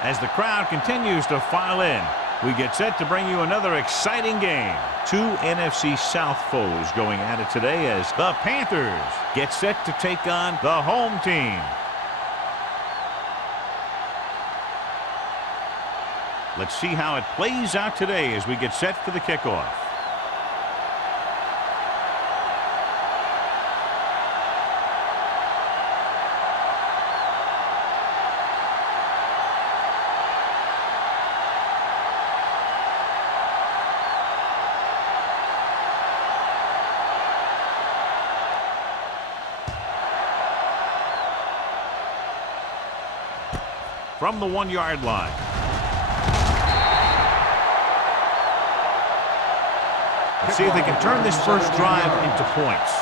As the crowd continues to file in, we get set to bring you another exciting game. Two NFC South foes going at it today as the Panthers get set to take on the home team. Let's see how it plays out today as we get set for the kickoff. From the 1-yard line. Let's see if they can turn this first drive into points.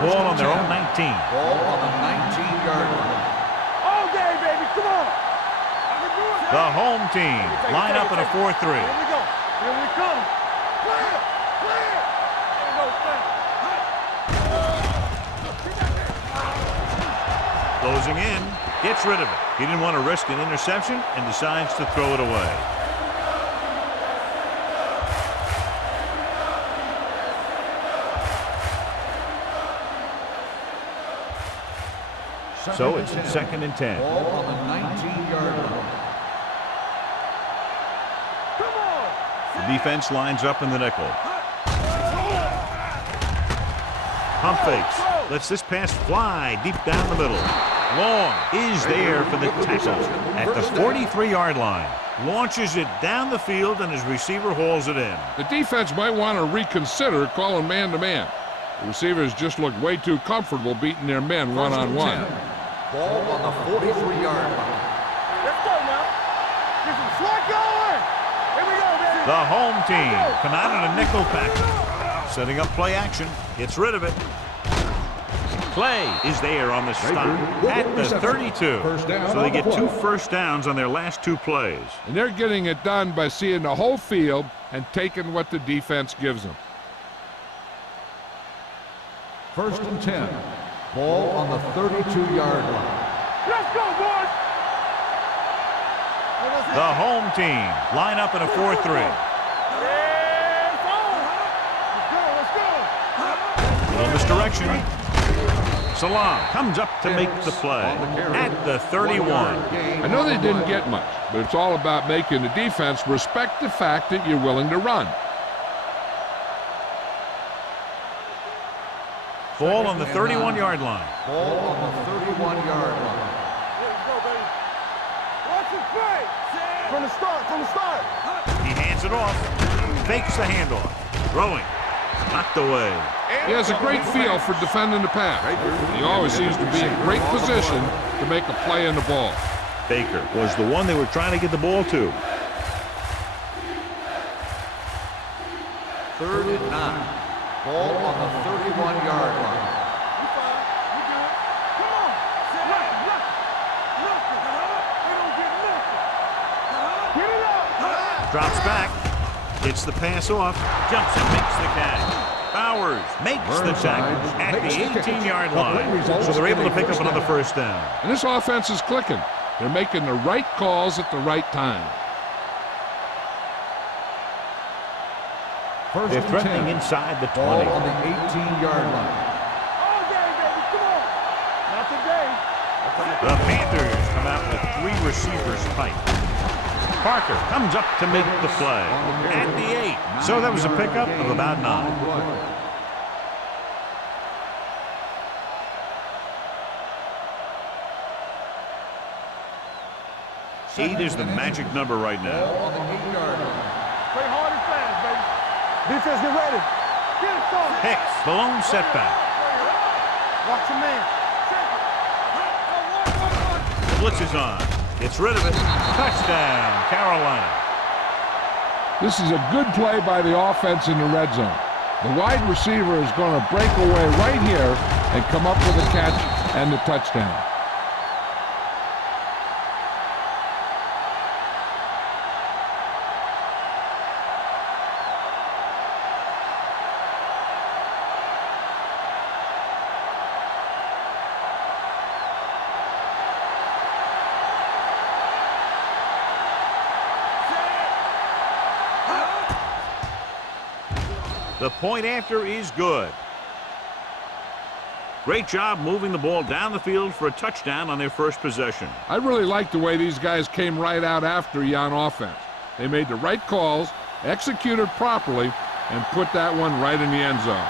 Ball on their own 19. Ball on the 19-yard line. All day, baby, come on. The home team line up in a 4-3. Here we go. Here we come. Clear! Clear! There we go, Closing in, gets rid of it. He didn't want to risk an interception and decides to throw it away. So it's 2nd and 10. Ball on the 19-yard line. The defense lines up in the nickel. Pump fakes. Lets this pass fly deep down the middle. Long is there for the tackle at the 43-yard line. Launches it down the field and his receiver hauls it in. The defense might want to reconsider calling man-to-man. The receivers just look way too comfortable beating their men one-on-one. Ball on the 43-yard line. Let's go now. Get some slot going. Here we go, baby. The home team come out in a nickel package. Setting up play action. Gets rid of it. Play is there on the stop at the 32. So they get 2 first downs on their last 2 plays. And they're getting it done by seeing the whole field and taking what the defense gives them. 1st and 10. Ball on the 32-yard line. Let's go, boys. The home team line up in a 4-3. Let's go. Little misdirection. Salam comes up to make the play at the 31. I know they didn't get much, but it's all about making the defense respect the fact that you're willing to run. Ball on the 31-yard line. Ball on the 31-yard line. Let's go, baby. Watch it play. From the start. He hands it off. Fakes the handoff. Throwing. Knocked away. He has a great feel for defending the pass. He always seems to be in great position to make a play in the ball. Baker was the one they were trying to get the ball to. 3rd and 9. Ball on the 31-yard line. You fine. You good. Come on. Nothing. We don't get nothing. Get it up. Drops back. Hits the pass off. Jumps and makes the catch. Bowers makes the tackle at the 18-yard line. So they're able to pick up another first down. And this offense is clicking. They're making the right calls at the right time. They're threatening inside the 20. Ball on the 18-yard line. All day, baby. Come on. Not today. The Panthers come out with 3 receivers tight. Parker comes up to make the play at the 8. So that was a pickup of about 9. Eight is the magic number right now. Ball on the 8-yard line. Play hard and fast, baby. Defense, get ready. Get it started. Hicks, the lone setback. Watch your man. Blitz is on. Gets rid of it. Touchdown, Carolina. This is a good play by the offense in the red zone. The wide receiver is going to break away right here and come up with a catch and the touchdown. The point after is good. Great job moving the ball down the field for a touchdown on their first possession. I really like the way these guys came right out after you on offense. They made the right calls, executed properly, and put that one right in the end zone.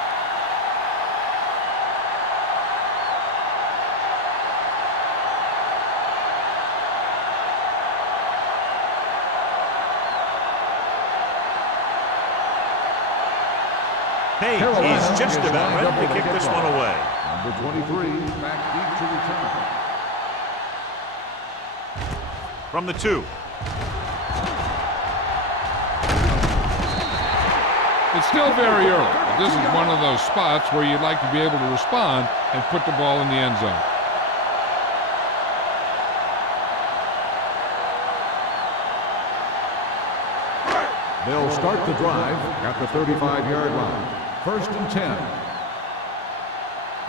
Page is just about ready to kick this one away. Number 23, back deep to return. From the 2. It's still very early, but this is one of those spots where you'd like to be able to respond and put the ball in the end zone. They'll start the drive at the 35-yard line. First and 10.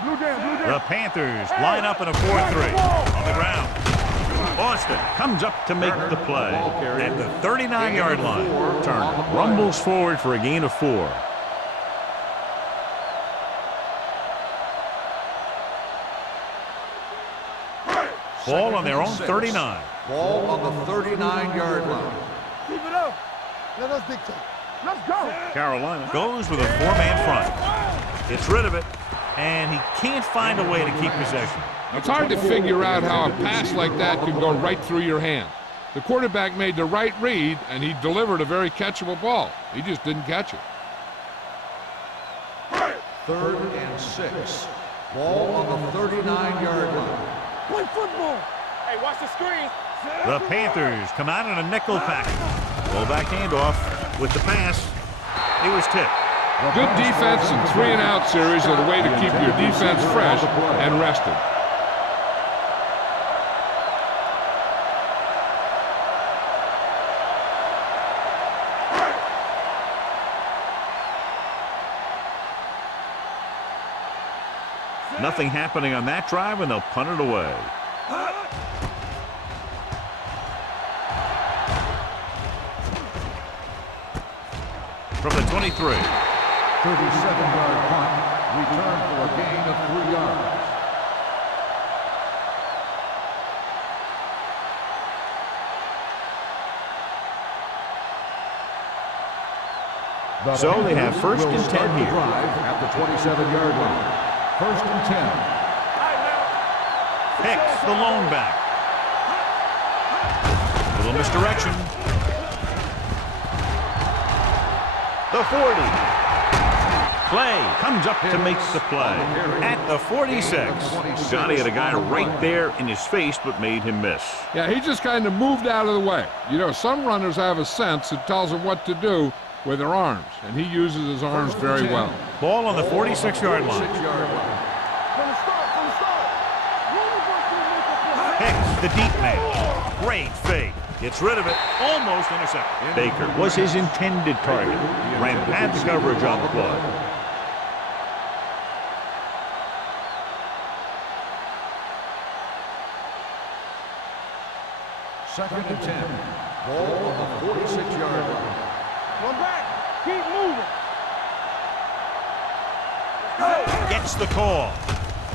The Panthers line up in a 4-3 on the ground. Boston comes up to make the play at the 39-yard line. Turner rumbles forward for a gain of 4. Ball on their own 39. Ball on the 39-yard line. Keep it up. Let us dictate. Let's go. Carolina goes with a 4-man front. Gets rid of it, and he can't find a way to keep possession. It's hard to figure out how a pass like that could go right through your hands. The quarterback made the right read, and he delivered a very catchable ball. He just didn't catch it. 3rd and 6. Ball on the 39-yard line. Play football. Hey, watch the screen. The Panthers come out in a nickel package. Fullback handoff with the pass. He was tipped. Good defense and 3-and-out series are the way to keep your defense fresh and rested. Nothing happening on that drive, and they'll punt it away. From the 23. 37-yard punt. Return for a gain of 3 yards. So they have first and 10 here. Drive at the 27-yard line. First and 10. Hicks, the lone back. Little misdirection. The 40. Clay comes up to make the play at the 46. Johnny had a guy right there in his face, but made him miss. Yeah, he just kind of moved out of the way. You know, some runners have a sense that tells them what to do with their arms, and he uses his arms very well. Ball on the 46-yard line. Hicks, the deep man. Great fake. Gets rid of it. Almost intercepted. Baker was his intended target. Ran past the coverage on the play. Second and 10. Ball on the 46-yard line. One back. Keep moving. Gets the call.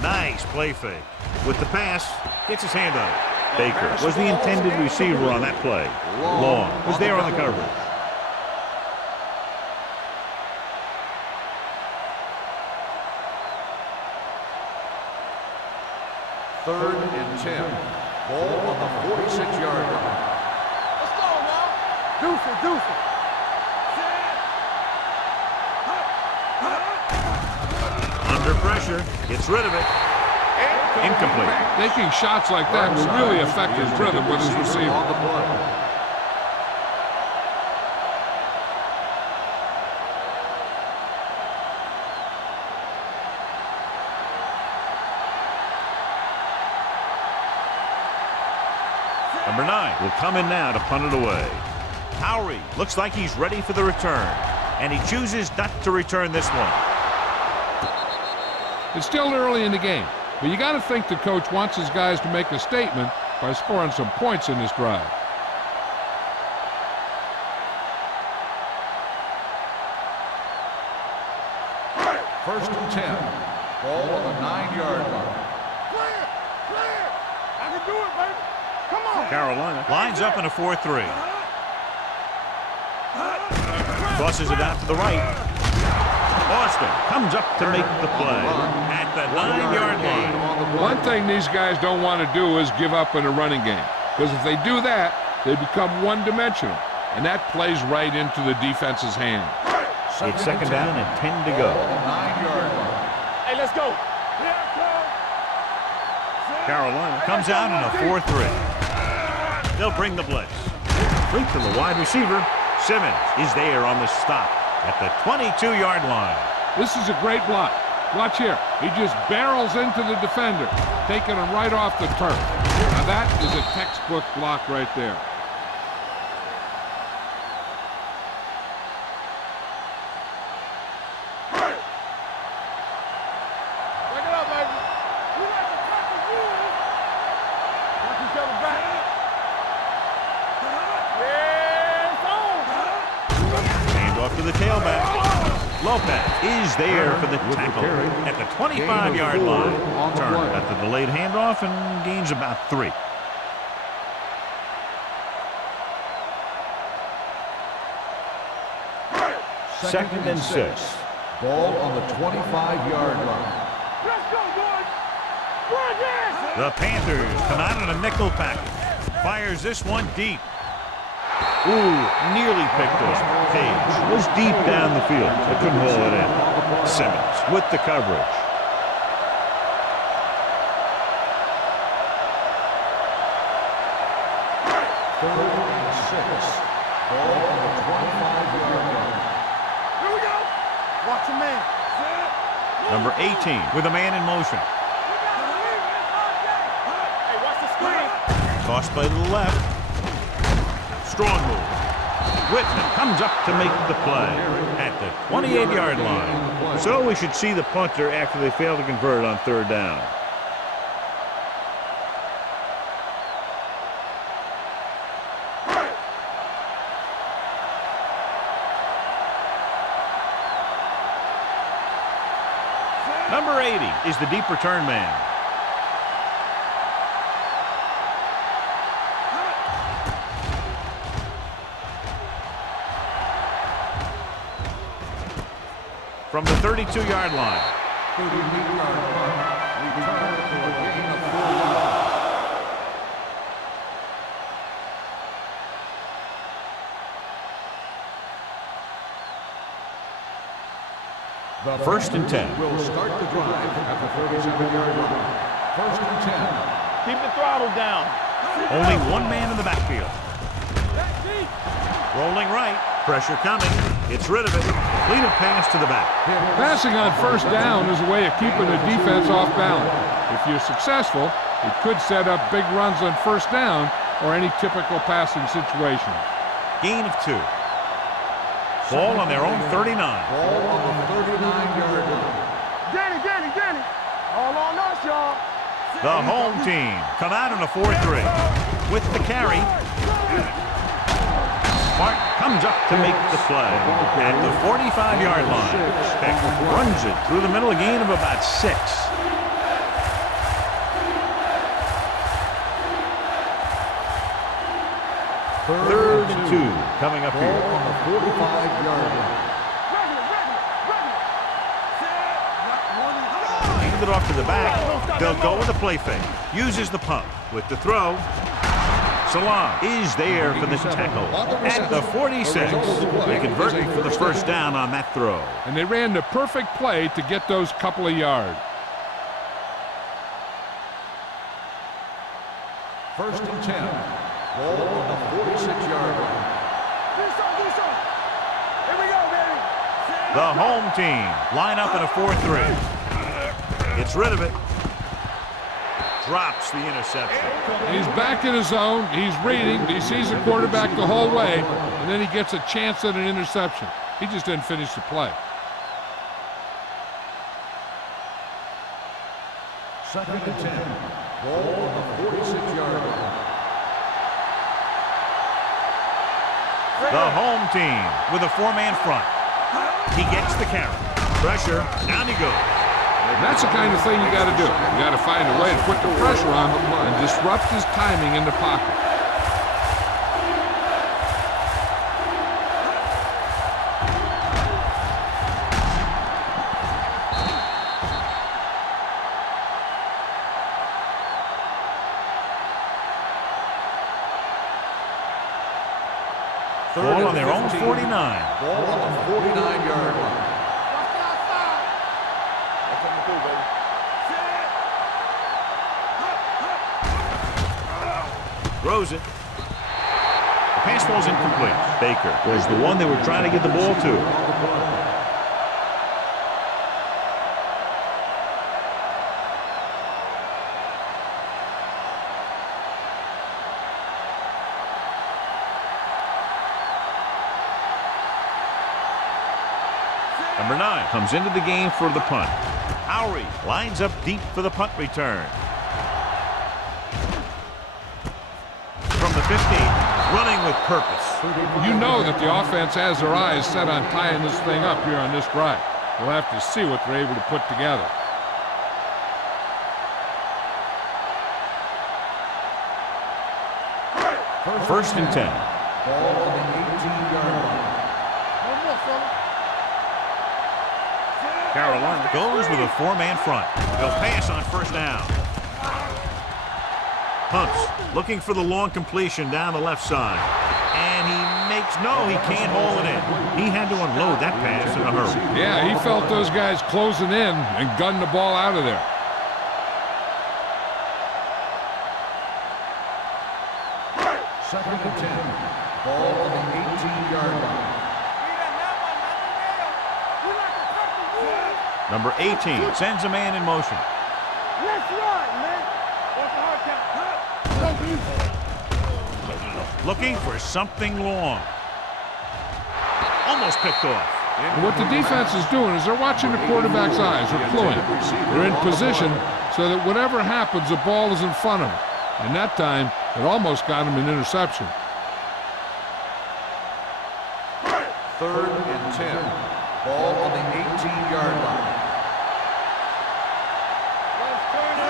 Nice play fake. With the pass, gets his hand on it. Baker was the intended receiver on that play. Long was there on the coverage. Third and 10. Ball on the 46-yard line. Let's go now. Deuce it. Under pressure, gets rid of it. Incomplete. Taking shots like that will really affect his rhythm with his receiver. On the play. Number 9 will come in now to punt it away. Howery looks like he's ready for the return, and he chooses not to return this one. It's still early in the game, but you got to think the coach wants his guys to make a statement by scoring some points in this drive. First and 10. Ball on the 9-yard line. Clear! Clear! I can do it, baby! Come on! Carolina lines up in a 4-3. Tosses it out to the right. Austin comes up to make the play at the 9-yard line. One thing these guys don't want to do is give up in a running game. Because if they do that, they become one-dimensional. And that plays right into the defense's hand. It's second down and 10 to go. 9-yard line. Hey, let's go! Here I come! Carolina comes out in a 4-3. They'll bring the blitz. Link to the wide receiver. Simmons is there on the stop at the 22-yard line. This is a great block. Watch here. He just barrels into the defender, taking him right off the turf. Now that is a textbook block right there. Take it up, baby! We like to tackle you! Watch each other back! Yeah, it's on! Hand off to the tailback. Lopez is there for the tackle at the 25-yard line. Turner at the delayed handoff and gains about 3. Second and 6. Ball on the 25-yard line. Let's go, boys! Run this! The Panthers come out in a nickel package. Fires this one deep. Ooh, nearly picked off. Page was deep down the field, but couldn't haul it in. Simmons with the coverage. Third and 6. Ball on the 25-yard line. Here we go! Watch your man! Number 18 with a man in motion. Hey, watch the screen! Tossed by the left. Strong move. Whitman comes up to make the play at the 28-yard line. So we should see the punter after they fail to convert on third down. Number 80 is the deep return man. From the 32-yard line. 38-yard punt. Return for a gain of 4 yards. The First and 10. Will start the drive at the 37-yard line. First and 10. Keep the throttle down! Only one man in the backfield. Rolling right. Pressure coming. Gets rid of it. Completed pass to the back. Passing on first down is a way of keeping the defense off balance. If you're successful, it could set up big runs on first down or any typical passing situation. Gain of 2. Ball on their own 39. Ball on the 39-yard line. Danny! All on us, y'all! The home team come out in a 4-3. With the carry. Mark comes up to make the play at the 45-yard line. Beck runs it through the middle, a gain of about 6. Third and 2 coming up Ball here. on the 45-yard line. Hand it off to the back. They'll go with the play fake. Uses the pump with the throw. Salam is there for the tackle at the 46. They convert for the first down on that throw. And they ran the perfect play to get those couple of yards. First and 10. Ball on the 46-yard line. Do something! Here we go, baby! The home team line up in a 4-3. Gets rid of it. Drops the interception. He's back in his zone. He's reading. He sees the quarterback the whole way, and then he gets a chance at an interception. He just didn't finish the play. Second and 10. Ball on the 46-yard line. The home team with a 4-man front. He gets the carry. Pressure. Down he goes. That's the kind of thing you got to do. You got to find a way to put the pressure on him and disrupt his timing in the pocket. Ball on their own 49. Ball on the 49-yard line. Watch the outside. That's what you do, baby. Throws it. The pass ball's incomplete. Baker was the one they were trying to get the ball to. Number 9 comes into the game for the punt. Howry lines up deep for the punt return. From the 15, running with purpose. You know that the offense has their eyes set on tying this thing up here on this drive. We'll have to see what they're able to put together. First and 10. Ball on the 18-yard line. One more, fella. Carolina goes with a 4-man front. They'll pass on first down. Punts, looking for the long completion down the left side. And he makes, no, he can't haul it in. He had to unload that pass in a hurry. Yeah, he felt those guys closing in and gunned the ball out of there. Second and 10. Ball on the 18-yard line. Number 18 sends a man in motion. Let's run, man. What's the hard count? Looking for something long. Almost picked off. And what the defense is doing is they're watching the quarterback's eyes. They're cluing. They're in position so that whatever happens, the ball is in front of them. And that time, it almost got him an interception. Third and 10. Ball on the 18-yard line.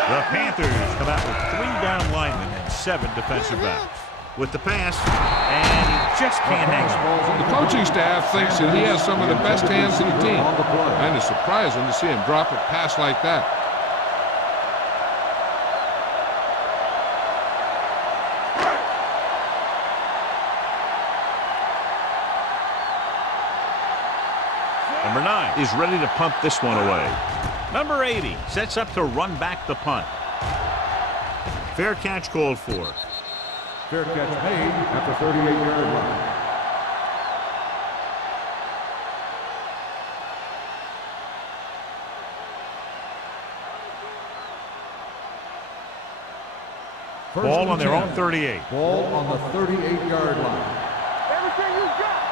The Panthers come out with 3 down linemen and 7 defensive backs. With the pass, and he just can't hang on. The coaching staff thinks that he has some of the best hands in the team. And it's surprising to see him drop a pass like that. Number 9 is ready to punt this one away. Number 80 sets up to run back the punt. Fair catch called for. Fair catch made at the 38-yard line. Ball on their own 38. Ball on the 38-yard line. Everything you got.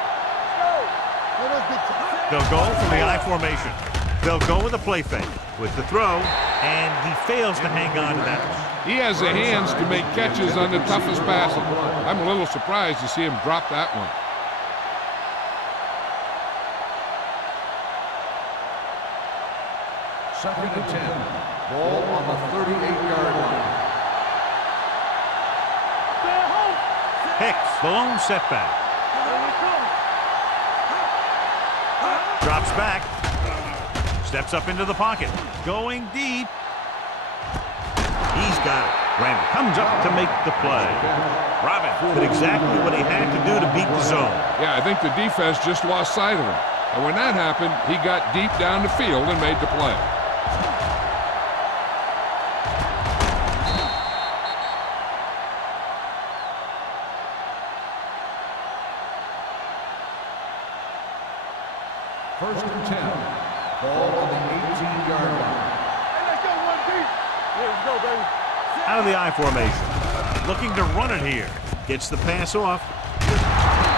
Let's go. They'll go from the I formation. They'll go with a play fake with the throw, and he fails to hang on to that one. He has the hands to make catches on the toughest passes. I'm a little surprised to see him drop that one. Second and 10. Ball on the 38-yard line. Hicks, the lone setback. Drops back. Steps up into the pocket. Going deep. He's got it. Randall comes up to make the play. Robin did exactly what he had to do to beat the zone. Yeah, I think the defense just lost sight of him. And when that happened, he got deep down the field and made the play. First and 10. Ball on the 18-yard line. Hey, let's go one deep. Let's go, baby. Out of the I formation. Looking to run it here. Gets the pass off.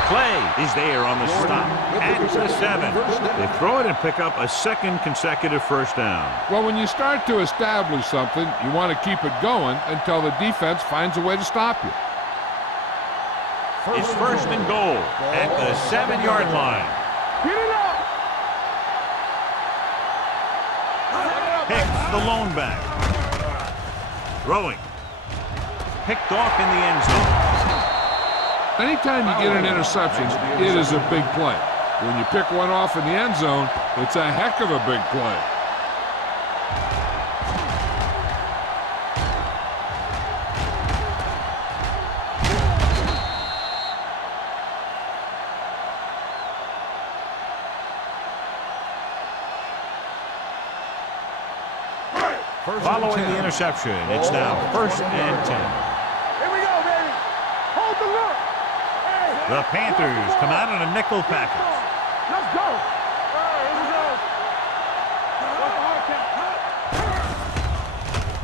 Play is there on the stop. At the 7. They throw it and pick up a second consecutive first down. Well, when you start to establish something, you want to keep it going until the defense finds a way to stop you. It's first and goal at the 7-yard line. Get it up. the lone back. Throwing. Picked off in the end zone. Anytime you get an interception, it is a big play. When you pick one off in the end zone, it's a heck of a big play. Following the interception, it's now 1st and 10. Here we go, baby. Hold the look. Hey. The Panthers come out in a nickel package. Let's go. Here we go. What's the hard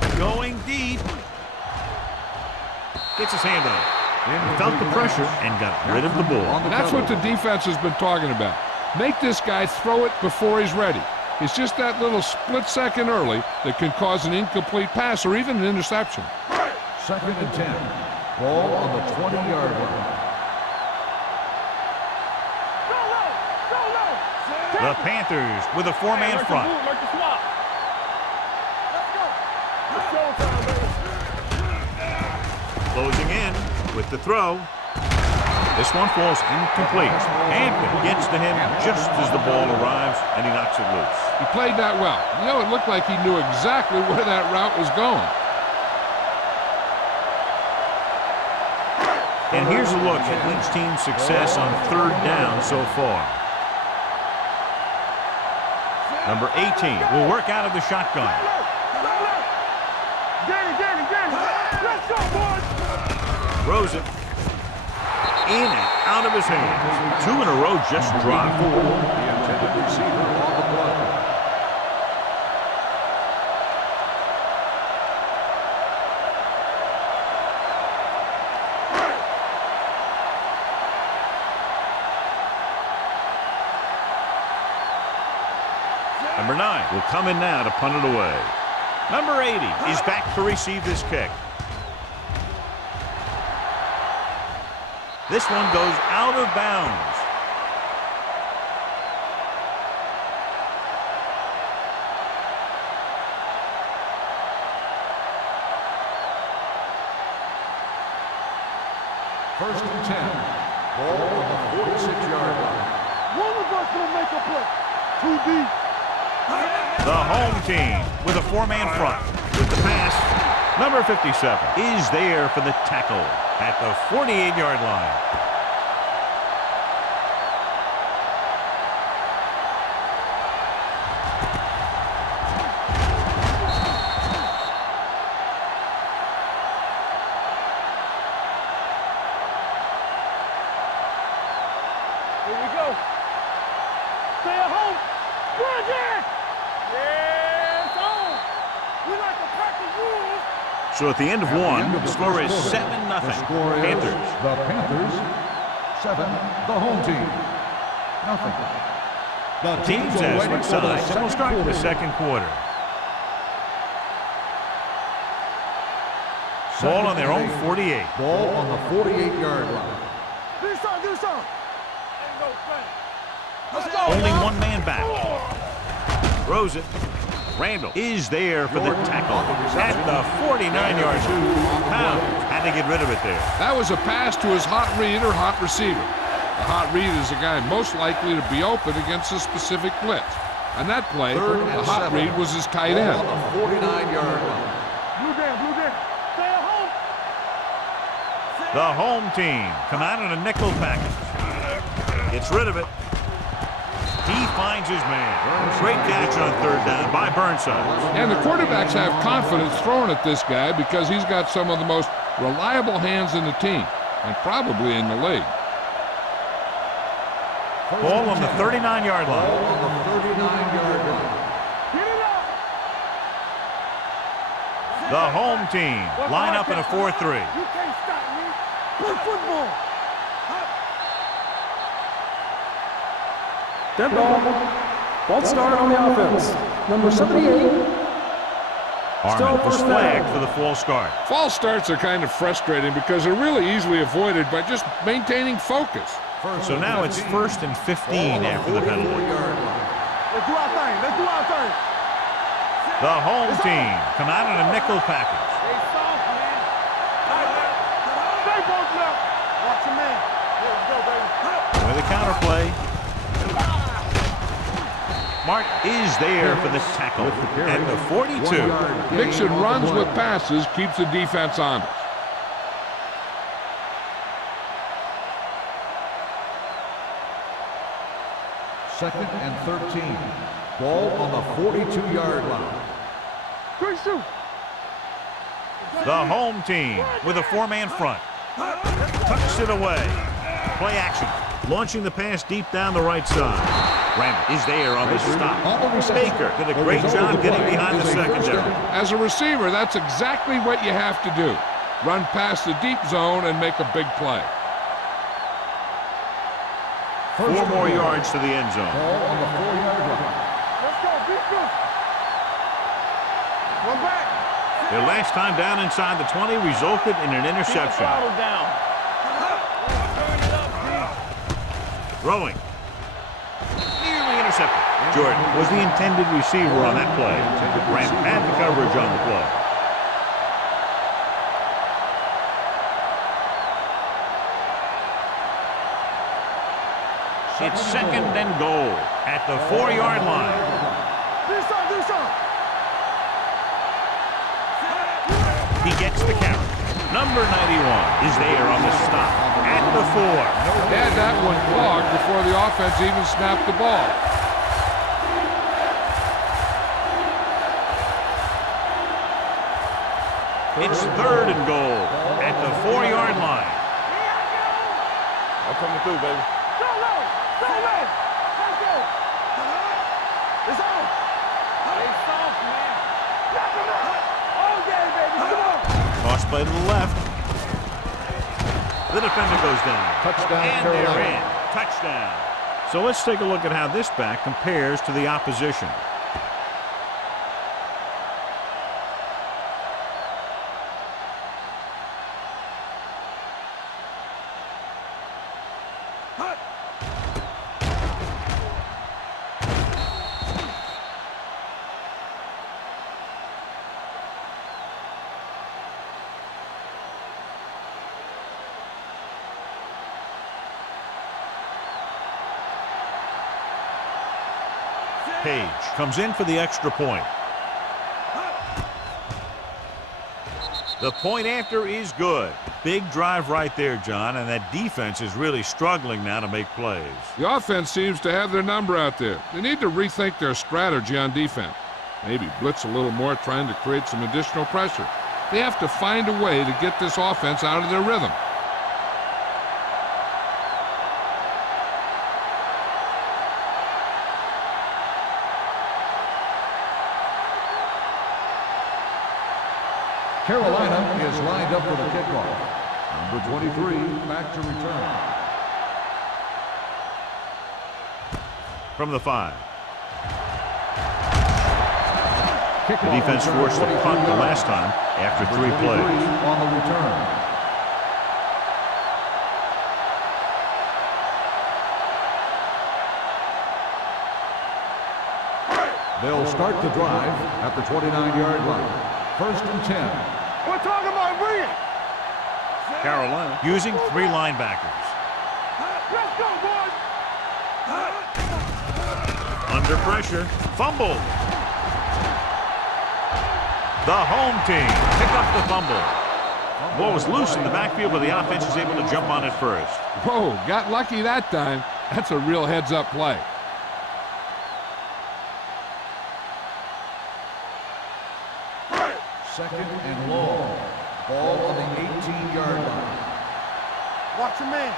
count? Going deep. Gets his hand on it. He felt the pressure and got rid of the ball. That's what the defense has been talking about. Make this guy throw it before he's ready. It's just that little split second early that can cause an incomplete pass or even an interception. 2nd and 10. Ball on the 20-yard line. Go low. Go low. The Panthers with a 4-man front. Let's go. It's showtime, baby. Closing in with the throw. This one falls incomplete. Hampton gets to him just as the ball arrives, and he knocks it loose. He played that well. You know, it looked like he knew exactly where that route was going. And here's a look at each team's success on 3rd down so far. Number 18 will work out of the shotgun. Danny. Let's go, boys. Throws it. In and out of his hands. 2 in a row just dropped. The intended receiver on the play. Number 9 will come in now to punt it away. Number 80 is back to receive this kick. This one goes out of bounds. First and 10. Ball on the 46-yard line. One of us will make a play. Too deep. The home team with a 4-man front. With the pass, number 57 is there for the tackle at the 48-yard line. Here we go. Stay at home. Good again. Yeah, it's on. We like to practice rules. So at the end of one, the score is 7-0. The score is Panthers. the Panthers 7, the home team nothing. The Teams as switch sides, and we'll start the second quarter. Ball on their own 48. Ball on the 48-yard line. Do something. Ain't no thing. Let's go. Only one man back. Throws it. Randall is there for the tackle at the 49-yard line. Pound had to get rid of it there. That was a pass to his hot read or hot receiver. The hot read is the guy most likely to be open against a specific blitz. On that play, the hot read was his tight end. On the 49-yard line. Blue down. Stay at home. The home team come out in a nickel package. Gets rid of it. He finds his man. Great catch on 3rd down by Burnside. And the quarterbacks have confidence throwing at this guy because he's got some of the most reliable hands in the team, and probably in the league. Ball on the 39-yard Ball line. on the 39-yard line. Get it up. The home team line up in a 4-3. You can't stop me. Play football. Dead ball. False start on the offense. Number 78. Harmon was flagged for the false start. False starts are kind of frustrating because they're really easily avoided by just maintaining focus. So now it's 1st and 15 after the penalty. Let's do our thing. The home team come out in a nickel package. Stay soft, man. Stay both left. Watch your man. Here we go, baby. With a counter play. Mark is there for the tackle at the 42. Mixing runs with passes keeps the defense honest. Second and 13. Ball on the 42-yard line. Quick shoot. The home team with a four-man front. Tucks it away. Play action. Launching the pass deep down the right side. Randall is there on the stop. Baker did a great job getting behind the secondary. As a receiver, that's exactly what you have to do. Run past the deep zone and make a big play. 4 more yards to the end zone. Ball on the 4-yard line. Let's go. Beat this. One back. Their last time down inside the 20 resulted in an interception. Down. Throwing. Nearly intercepted. Jordan was the intended receiver on that play. Grant had the coverage on the play. It's second and goal at the 4-yard line. Do something. He gets the carry. Number 91 is there on the stop at the 4. They had that one clogged before the offense even snapped the ball. It's third and goal at the 4-yard line. I'm coming through, baby. Go low. Let's go. It's on. Stay soft, man. Knock him out. All game, baby. Come on. Toss play to the left. The defender goes down. Touchdown, And they're Carolina. in. Touchdown. So let's take a look at how this back compares to the opposition. Page comes in for the extra point. The point after is good. Big drive right there, John, and that defense is really struggling now to make plays. The offense seems to have their number out there. They need to rethink their strategy on defense. Maybe blitz a little more, trying to create some additional pressure. They have to find a way to get this offense out of their rhythm. Carolina is lined up for the kickoff. Number 23 back to return. From the 5. The defense forced a punt the last time after 3 plays. On the return. They'll start the drive at the 29-yard line. First and 10. We're talking about bringing. Carolina using 3 linebackers. Let's go, boys. Under pressure. Fumble. The home team pick up the fumble. Ball was loose in the backfield, but the offense is able to jump on it first. Whoa, got lucky that time. That's a real heads-up play. Second and long. Ball on the 18-yard line. Watch your man.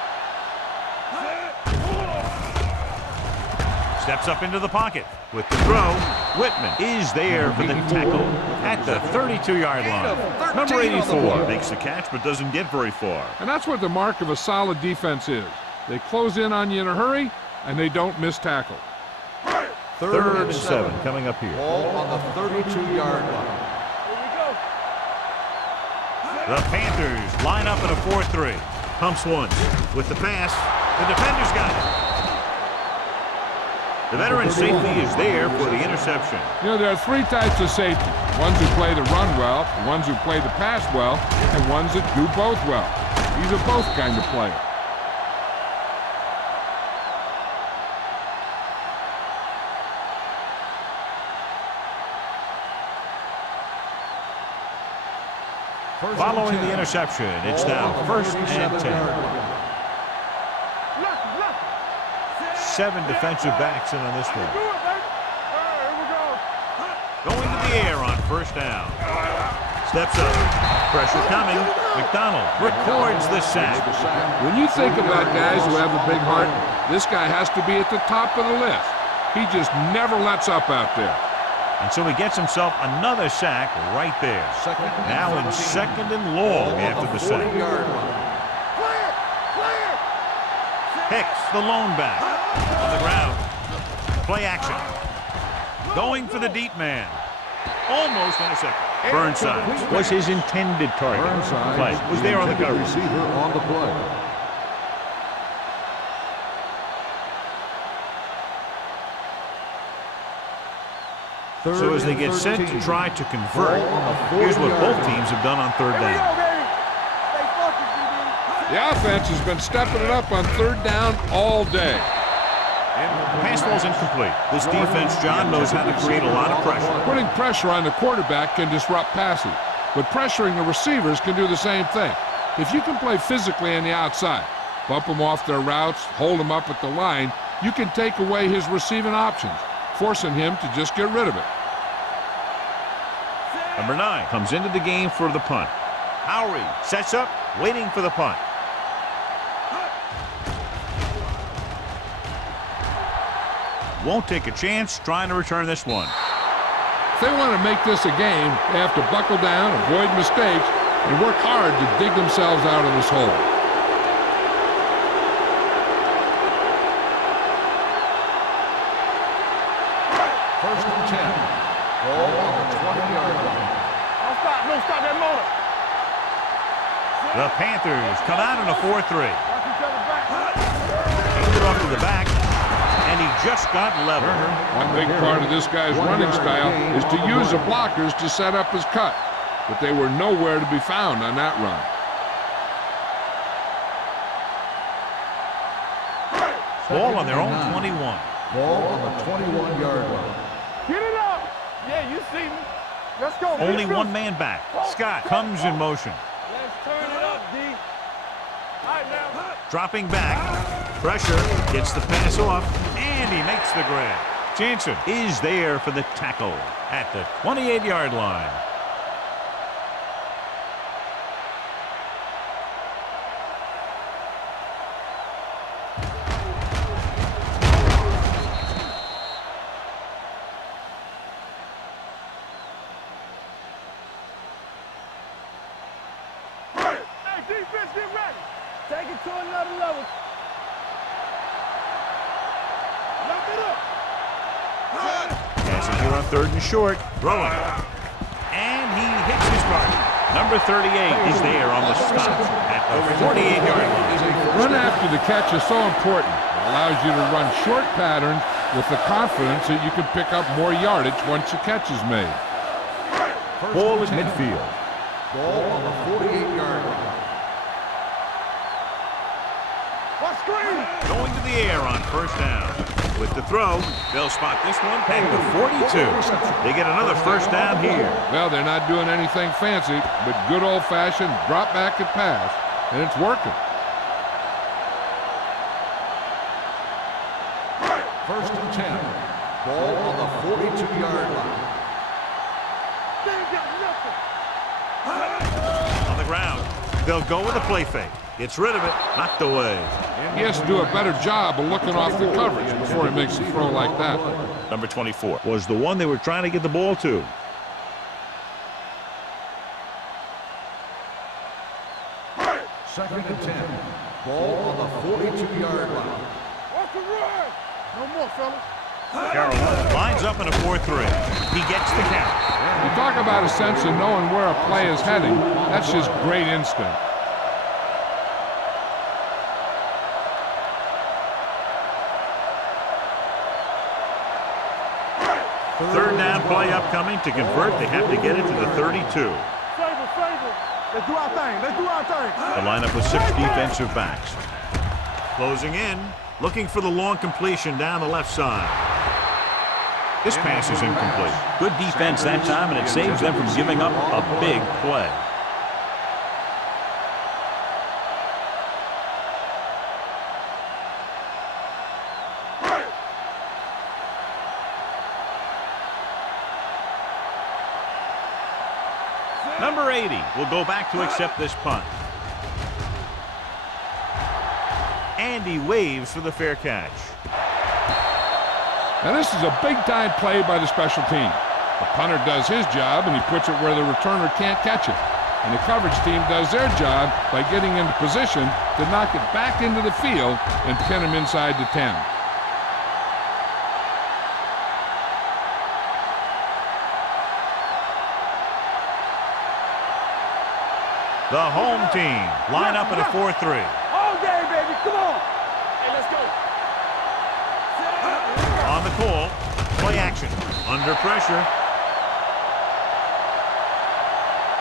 Steps up into the pocket with the throw. Whitman is there for the tackle at the 32-yard line. Number 84 makes the catch but doesn't get very far. And that's what the mark of a solid defense is. They close in on you in a hurry, and they don't miss tackle. Third and 7 coming up here. Ball on the 32-yard line. The Panthers line up in a 4-3. Pumps once with the pass. The defender's got The veteran safety is there for the interception. You know, there are three types of safety. Ones who play the run well, ones who play the pass well, and ones that do both well. He's a both kind of player. Following the interception, it's now 1st and 10. 7 defensive backs in on this one. Going to the air on 1st down. Steps up. Pressure coming. McDonald records the sack. When you think about guys who have a big heart, this guy has to be at the top of the list. He just never lets up out there. And so he gets himself another sack right there. Now in 2nd and long after the sack. Hicks, the lone back, on the ground. Play action. Going for the deep man. Almost intercepted. Burnside was his intended target. Play was there on the coverage. Receiver on the play. So as they get set to try to convert, here's what both teams have done on 3rd down. The offense has been stepping it up on 3rd down all day. The pass ball's incomplete. This defense, John, knows how to create a lot of pressure. Putting pressure on the quarterback can disrupt passing, but pressuring the receivers can do the same thing. If you can play physically on the outside, bump them off their routes, hold them up at the line, you can take away his receiving options, forcing him to just get rid of it. Number 9 comes into the game for the punt. Howry sets up, waiting for the punt. Won't take a chance trying to return this one. If they want to make this a game, they have to buckle down, avoid mistakes, and work hard to dig themselves out of this hole. First and 10. Ball on the 20-yard line. Don't stop that motor. The Panthers come out in a 4-3. Handed off to the back, and he just got level. One big part of this guy's running style is to use the blockers to set up his cut, but they were nowhere to be found on that run. Ball on their own 21. Ball on the 21-yard line. Get it up. Yeah, you see me. Let's go. Only one man back. Scott comes in motion. Let's turn it up, D. All right, now. Dropping back. Pressure. Gets the pass off. And he makes the grab. Jansen is there for the tackle at the 28-yard line. Defense, get ready. Take it to another level. Lock it up. Passing here on 3rd and short. Throwing. And he hits his target. Number 38 is there on the stop at the 48-yard line. Run after the catch is so important. It allows you to run short patterns with the confidence that you can pick up more yardage once the catch is made. Ball at midfield. Ball on the 48-yard line. Going to the air on 1st down. With the throw, they'll spot this one at the 42. They get another 1st down here. Well, they're not doing anything fancy, but good old-fashioned drop back and pass, and it's working. 1st and 10. Ball on the 42-yard line. They ain't got nothing. On the ground, they'll go with a play fake. Gets rid of it, knocked away. He has to do a better job of looking off the coverage before he makes a throw like that. Number 24 was the one they were trying to get the ball to. Second and 10. Ball on the 42-yard line. Off the run. No more, fellas. Carolina lines up in a 4-3. He gets the count. You talk about a sense of knowing where a play is heading. That's just great instinct. Third down play upcoming. To convert, they have to get it to the 32. Let's do our thing. Let's do our thing. The lineup with 6 defensive backs. Closing in, looking for the long completion down the left side. This pass is incomplete. Good defense that time, and it saves them from giving up a big play. Number 80 will go back to accept this punt. And he waves for the fair catch. Now this is a big-time play by the special team. The punter does his job, and he puts it where the returner can't catch it. And the coverage team does their job by getting into position to knock it back into the field and pin him inside the 10. The home team line up in a 4-3. All day, baby. Come on. Hey, let's go. On the call, play action. Under pressure.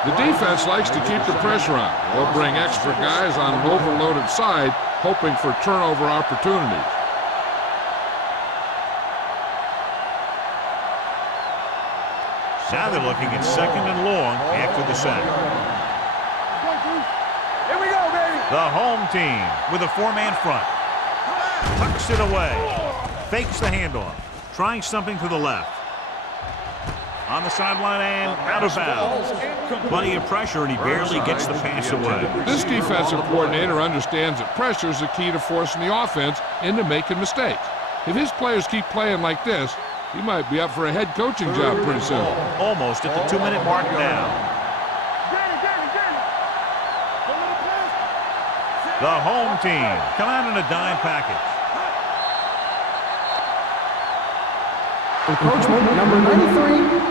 The defense likes to keep the pressure on. They'll bring extra guys on an overloaded side, hoping for turnover opportunities. Now they're looking at 2nd and long after the sack. Here we go, baby. The home team with a 4-man front. Tucks it away. Fakes the handoff. Trying something to the left. On the sideline and out of bounds. Plenty of pressure, and he barely gets the pass away. This defensive coordinator understands that pressure is the key to forcing the offense into making mistakes. If his players keep playing like this, he might be up for a head coaching job pretty soon. Almost at the 2-minute mark now. The home team come out in a dime package. Encroachment number 93.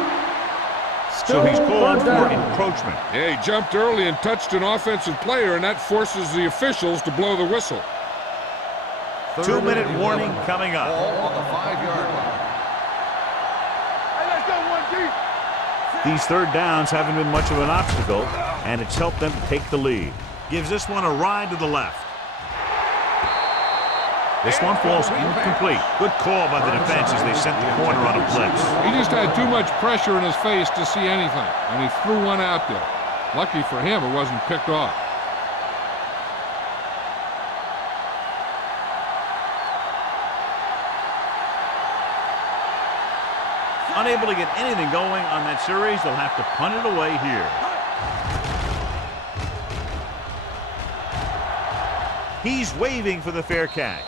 So he's called for encroachment. Yeah, he jumped early and touched an offensive player, and that forces the officials to blow the whistle. 2-minute warning coming up. On the 5-yard line. Hey, let's go, 1 deep. These third downs haven't been much of an obstacle, and it's helped them to take the lead. Gives this one a ride to the left. This one falls incomplete. Good call by the defense as they sent the corner on a blitz. He just had too much pressure in his face to see anything, and he threw one out there. Lucky for him, it wasn't picked off. Unable to get anything going on that series, they'll have to punt it away here. He's waving for the fair catch.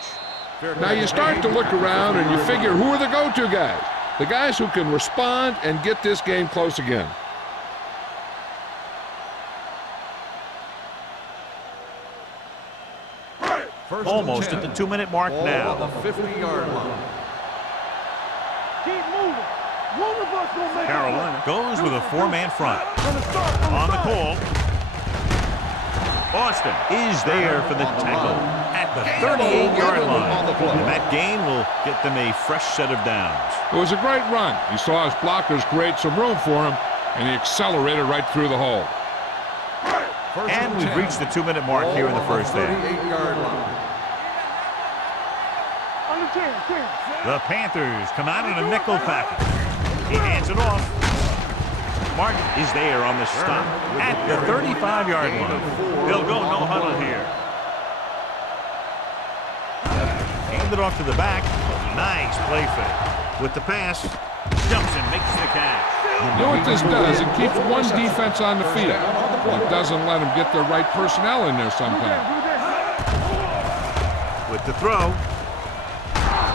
Now you start to look around and you figure, who are the go-to guys? The guys who can respond and get this game close again. Almost at the 2-minute mark now. On the 50-yard line. Keep moving. One of us gonna make Carolina goes with a 4-man front. On the call. Boston is there for the tackle at the 38-yard line. And that gain will get them a fresh set of downs. It was a great run. He saw his blockers create some room for him, and he accelerated right through the hole. And we've reached the 2-minute mark here in the first half. 38-yard line. The Panthers come out in a nickel package. He hands it off. Martin is there on the stop at the 35-yard line. They'll go no huddle here. Hand it off to the back. Nice play fake. With the pass, jumps and makes the catch. You know what this does? It keeps one defense on the field. It doesn't let them get the right personnel in there sometimes. With the throw.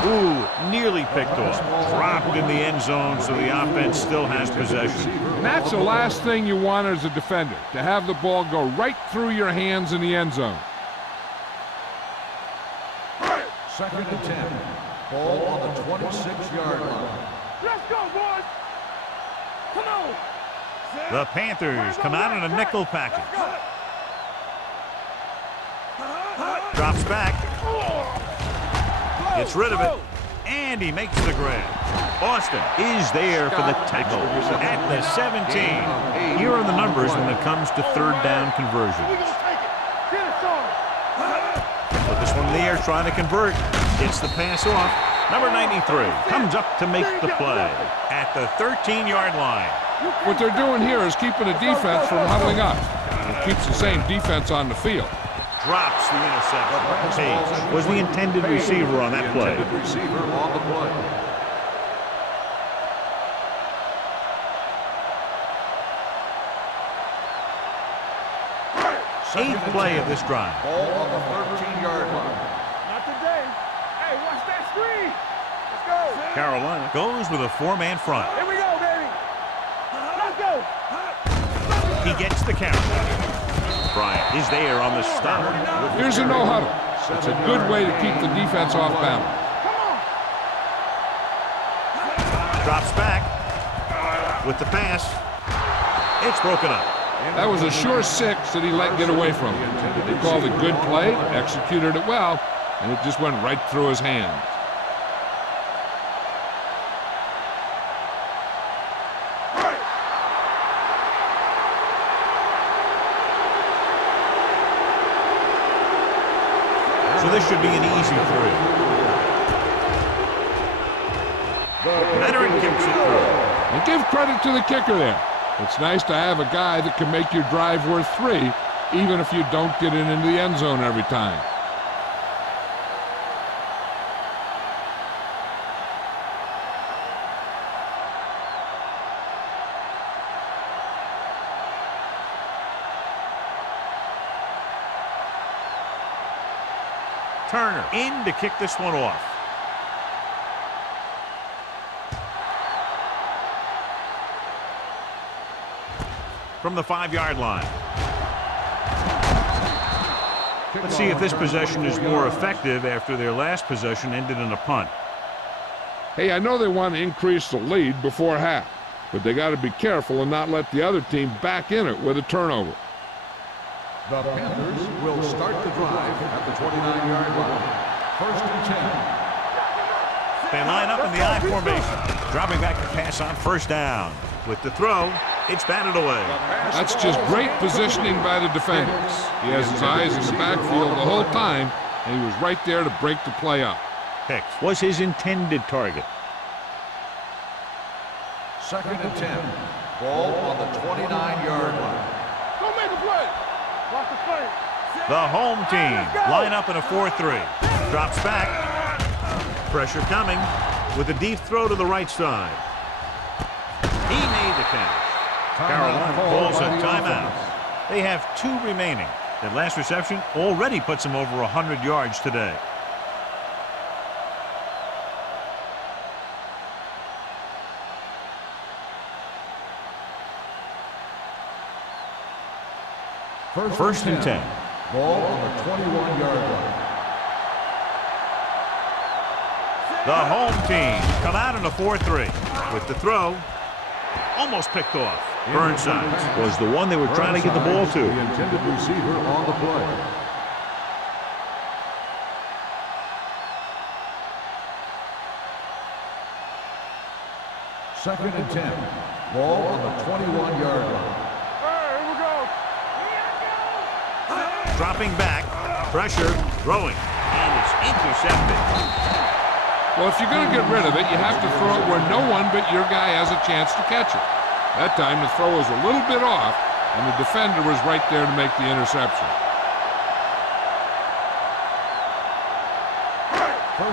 Ooh, nearly picked off. Dropped in the end zone, so the offense still has possession. And that's the last thing you want as a defender, to have the ball go right through your hands in the end zone. 2nd and 10. Ball on the 26-yard line. Let's go, boys. Come on. The Panthers come out in a nickel package. Drops back. Gets rid of it. And he makes the grab. Austin is there for the tackle at the 17. Here are the numbers when it comes to third down conversions. Put this one in the air, trying to convert. Gets the pass off. Number 93 comes up to make the play at the 13-yard line. What they're doing here is keeping the defense from huddling up. It keeps the same defense on the field. Drops the interception. Page was the intended receiver on that play. Receiver on the play. Eighth play of this drive. Ball on the 13-yard line. Not today. Hey, watch that screen. Let's go. Carolina goes with a four-man front. Here we go, baby. Let's go. He gets the count. Bryant is there on the stop. Here's a no huddle. It's a good way to keep the defense off balance. Drops back with the pass. It's broken up. That was a sure six that he let get away from him. They called a good play, executed it well, and it just went right through his hands. So this should be an easy three. Veteran kicks it through. And give credit to the kicker there. It's nice to have a guy that can make your drive worth three, even if you don't get it into the end zone every time. Turner in to kick this one off. From the 5-yard line. Let's see if this possession is more effective after their last possession ended in a punt. Hey, I know they want to increase the lead before half, but they got to be careful and not let the other team back in it with a turnover. The Panthers will start the drive at the 29-yard line. First and 10. They line up in the I formation. Dropping back to pass on first down. With the throw, it's batted away. That's just great positioning by the defenders. He has his eyes in the backfield the whole time, and he was right there to break the play up. Hicks was his intended target. Second and 10. Ball on the 29-yard line. Go make a play. Watch the play. The home team line up in a 4-3. Drops back. Pressure coming with a deep throw to the right side. He made the catch. Carolina calls a timeout. They have 2 remaining. That last reception already puts him over 100 yards today. First and 10. Ball on the 21-yard line. The home team come out in a 4-3. With the throw, almost picked off. Burnside was the one they were trying to get the ball to. The intended receiver on the play. Second and 10. Ball on the 21-yard line. Here we go. Dropping back, pressure, throwing, and it's intercepted. Well, if you're going to get rid of it, you have to throw it where no one but your guy has a chance to catch it. That time, the throw was a little bit off, and the defender was right there to make the interception.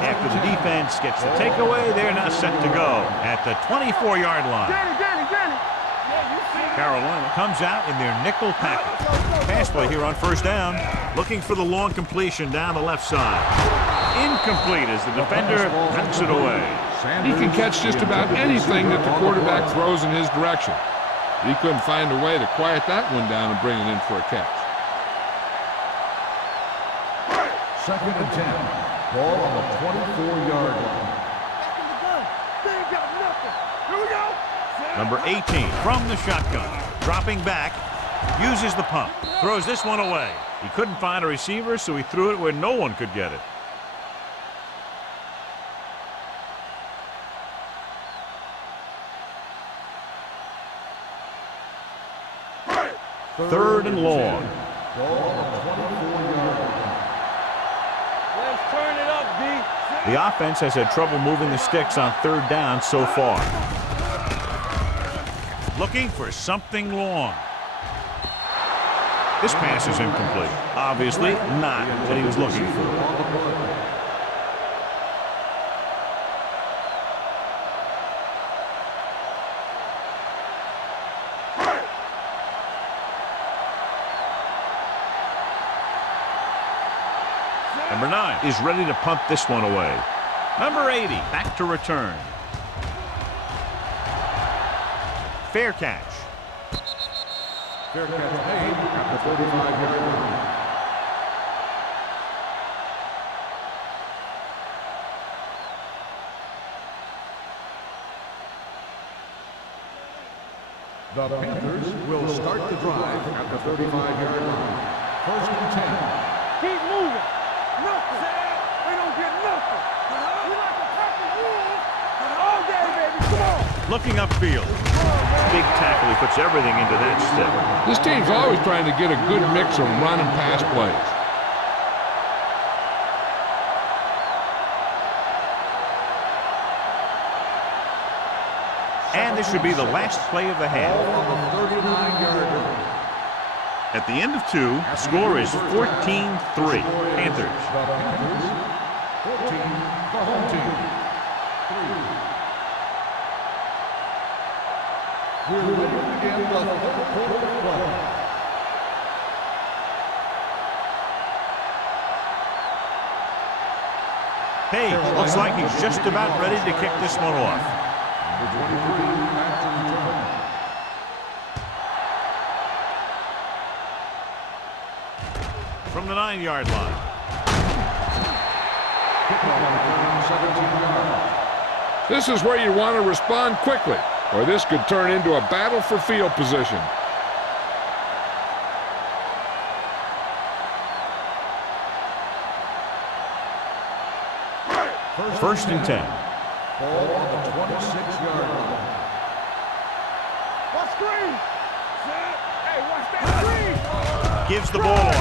After the defense gets the takeaway, they're now set to go at the 24-yard line. Carolina comes out in their nickel package. Pass play here on first down, looking for the long completion down the left side. Incomplete as the defender knocks it away. He can catch just about anything that the quarterback throws in his direction. He couldn't find a way to quiet that one down and bring it in for a catch. Second and 10. Ball on the 24-yard line. Here we go. Number 18 from the shotgun. Dropping back, uses the pump. Throws this one away. He couldn't find a receiver, so he threw it where no one could get it. Third and long. Let's turn it up, D. The offense has had trouble moving the sticks on third down so far. Looking for something long. This pass is incomplete. Obviously not what he was looking for. Number 9 is ready to punt this one away. Number 80 back to return. Fair catch. Fair catch made at the 35-yard line. The Panthers will start the drive at the 35-yard line. First and 10. Keep moving. Nothing. We don't get nothing. We like to pack the rules all day, baby. Come on. Looking upfield. Big tackle. He puts everything into that stick. This team's always trying to get a good mix of run and pass plays. And this should be the last play of the half. On the 39-yard line. At the end of 2, the score is 14-3. Panthers. The Panthers, 14, the home team, 3. We're ready to begin the third quarter of play. Page looks like he's just about ready to kick this one off. Number 23 back to return. From the 9-yard line. Kickoff on the 17 yards. This is where you want to respond quickly, or this could turn into a battle for field position. First and 10. Ball on the 26-yard line. Watch screen. Hey, watch that screen. Gives the ball off.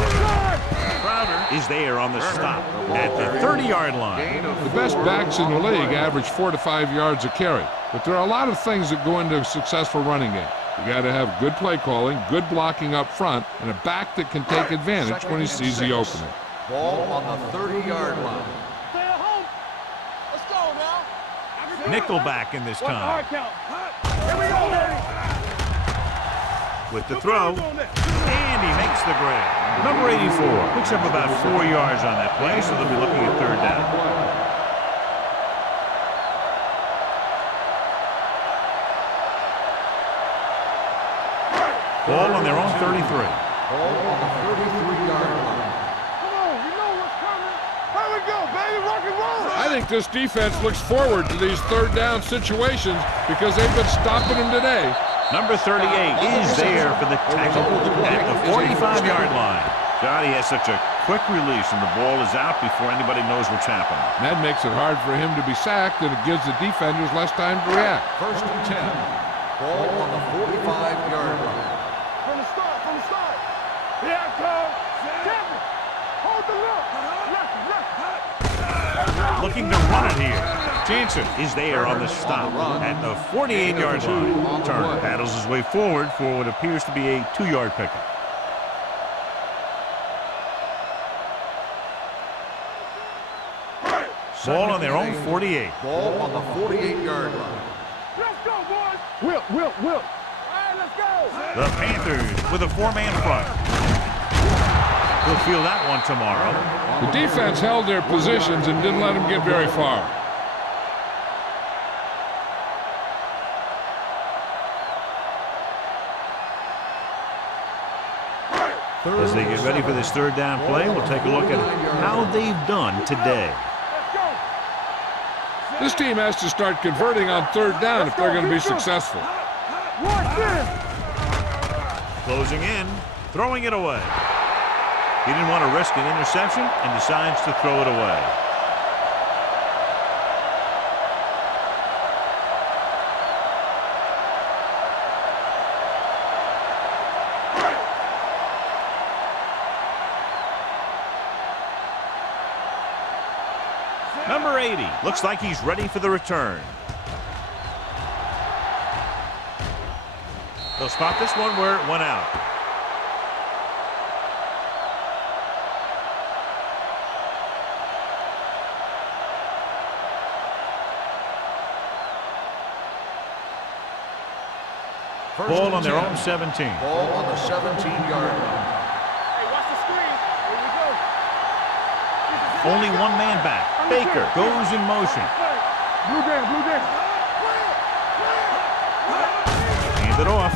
Crowder is there on the stop at the 30-yard line. The best backs in the league average 4 to 5 yards a carry, but there are a lot of things that go into a successful running game. You got to have good play calling, good blocking up front, and a back that can take advantage when he sees the opening. Ball on the 30-yard line. Stay at home. Let's go now. Nickelback in this Watch the hard time. count. Here we go, baby. With the throw, and he makes the grab. Number 84 picks up about 4 yards on that play, so they'll be looking at third down. Ball on their own 33. Ball on the 33-yard line. Come on, you know what's coming. Here we go, baby. Rock and roll. I think this defense looks forward to these third down situations because they've been stopping them today. Number 38 is there for the tackle at the 45-yard line. God, he has such a quick release, and the ball is out before anybody knows what's happening. And that makes it hard for him to be sacked, and it gives the defenders less time to react. First and 10. Ball on the 45-yard line. From the start, from the start. Here I come. Kevin, hold the look. Left. Looking to run it here. Jansen is there on the stop at the 48-yard line. Turner paddles his way forward for what appears to be a 2-yard pickup. Ball on their own 48. Ball on the 48-yard line. Let's go, boys. Will. All right, let's go. The Panthers with a 4-man front. We'll feel that one tomorrow. The defense held their positions and didn't let them get very far. As they get ready for this third down play, we'll take a look at how they've done today. Let's go. This team has to start converting on third down if they're going to be successful. Watch this. Closing in, throwing it away. He didn't want to risk an interception and decides to throw it away. 80. Looks like he's ready for the return. They'll spot this one where it went out. Ball on their own 17. Ball on the 17-yard line. Hey, watch the screen. Here we go. Only one man back. Baker goes in motion. Blue down, blue down. Hand it off.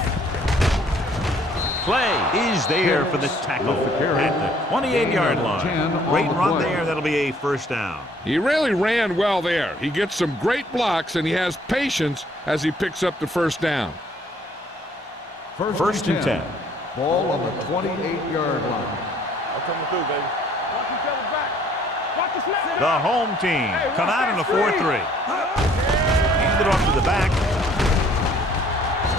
Play is there for the tackle at the 28-yard line. Great run there. That'll be a first down. He really ran well there. He gets some great blocks, and he has patience as he picks up the first down. First and 10. Ball on the 28-yard line. I'm coming through, baby. Watch each other back. Watch the snap. The home team come out in a 4-3. Hand it off to the back.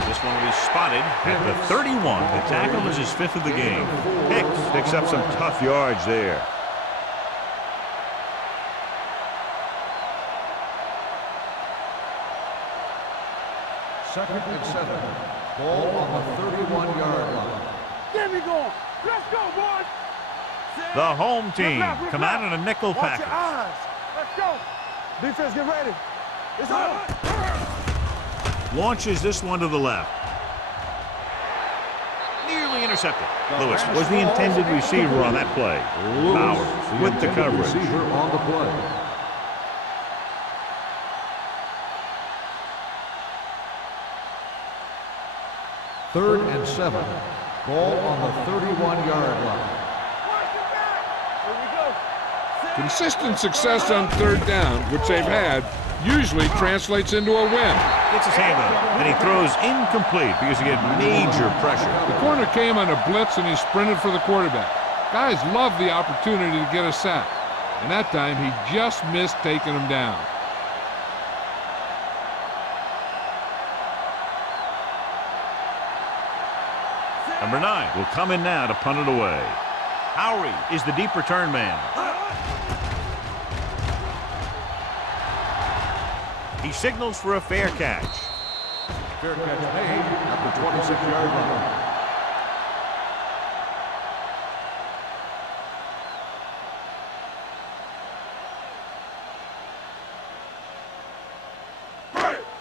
This one will be spotted at the 31. The tackle is his 5th of the game. Hicks picks up some tough yards there. Second and 7. Ball on the 31-yard line. Get me going. Let's go, boys. The home team come out in a nickel Watch your package. eyes. Let's go. Defense, get ready. It's on. Launches this one to the left. Nearly intercepted. Lewis was the intended receiver on that play. Bowers with the coverage. Receiver on the play. Third and 7. Ball on the 31-yard line. Here we go. Consistent success on third down, which they've had, usually translates into a win. Gets his hand on it, and he throws incomplete because he had major pressure. The corner came on a blitz, and he sprinted for the quarterback. Guys love the opportunity to get a sack, and that time he just missed taking him down. Number 9 will come in now to punt it away. Howery is the deep return man. He signals for a fair catch. Fair catch made at the 26-yard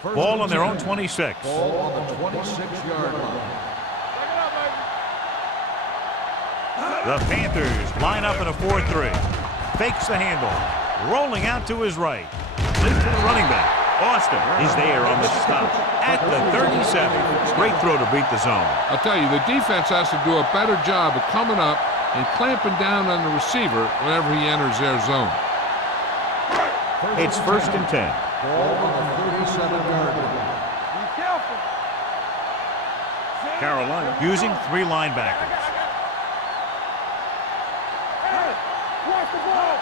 line. Ball on their own 26. Ball on the 26-yard line. The Panthers line up in a 4-3. Fakes the handle. Rolling out to his right. Late to the running back. Austin is there on the stop at the 37. Great throw to beat the zone. I'll tell you, the defense has to do a better job of coming up and clamping down on the receiver whenever he enters their zone. It's first and 10. Ball on the 37-yard line. Be careful. Carolina using 3 linebackers. Watch the ball.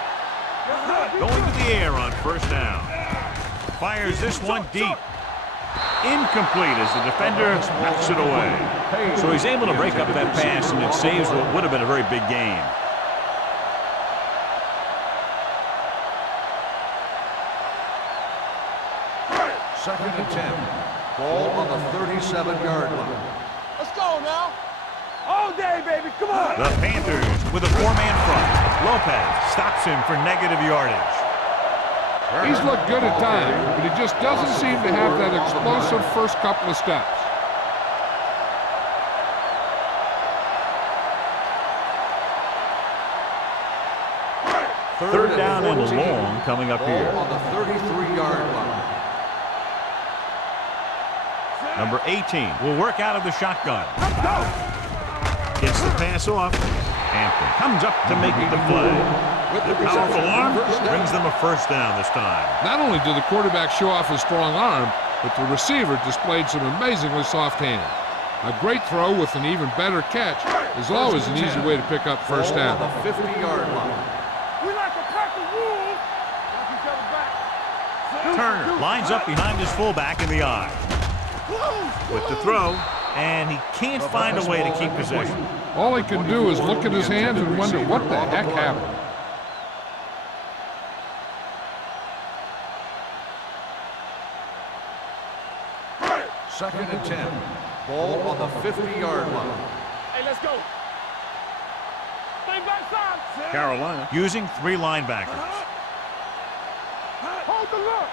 Going to the air on first down. Fires this one deep. Incomplete as the defender knocks it away. So he's able to break up that pass, and it saves what would have been a very big game. Second and 10. Ball on the 37-yard line. Let's go now. All day, baby. Come on. The Panthers with a 4-man front. Lopez stops him for negative yardage. He's looked good at times, but he just doesn't seem to have that explosive first couple of steps. Third down and long coming up here. Ball on the 33-yard line. Number 18 will work out of the shotgun. Gets the pass off. Hampton comes up to make the play. The powerful arm brings them a first down this time. Not only did the quarterback show off his strong arm, but the receiver displayed some amazingly soft hands. A great throw with an even better catch is always an easy way to pick up first down. Ball on the 50-yard line. We like to pack the wolves. Watch each other back. Turner lines up behind his fullback in the eye. With the throw, and he can't find a way to keep possession. All he can do is look at his hands and wonder what the heck happened. Second and 10. Ball on the 50-yard line. Hey, let's go. Stay backside. Carolina using 3 linebackers. Hold the look.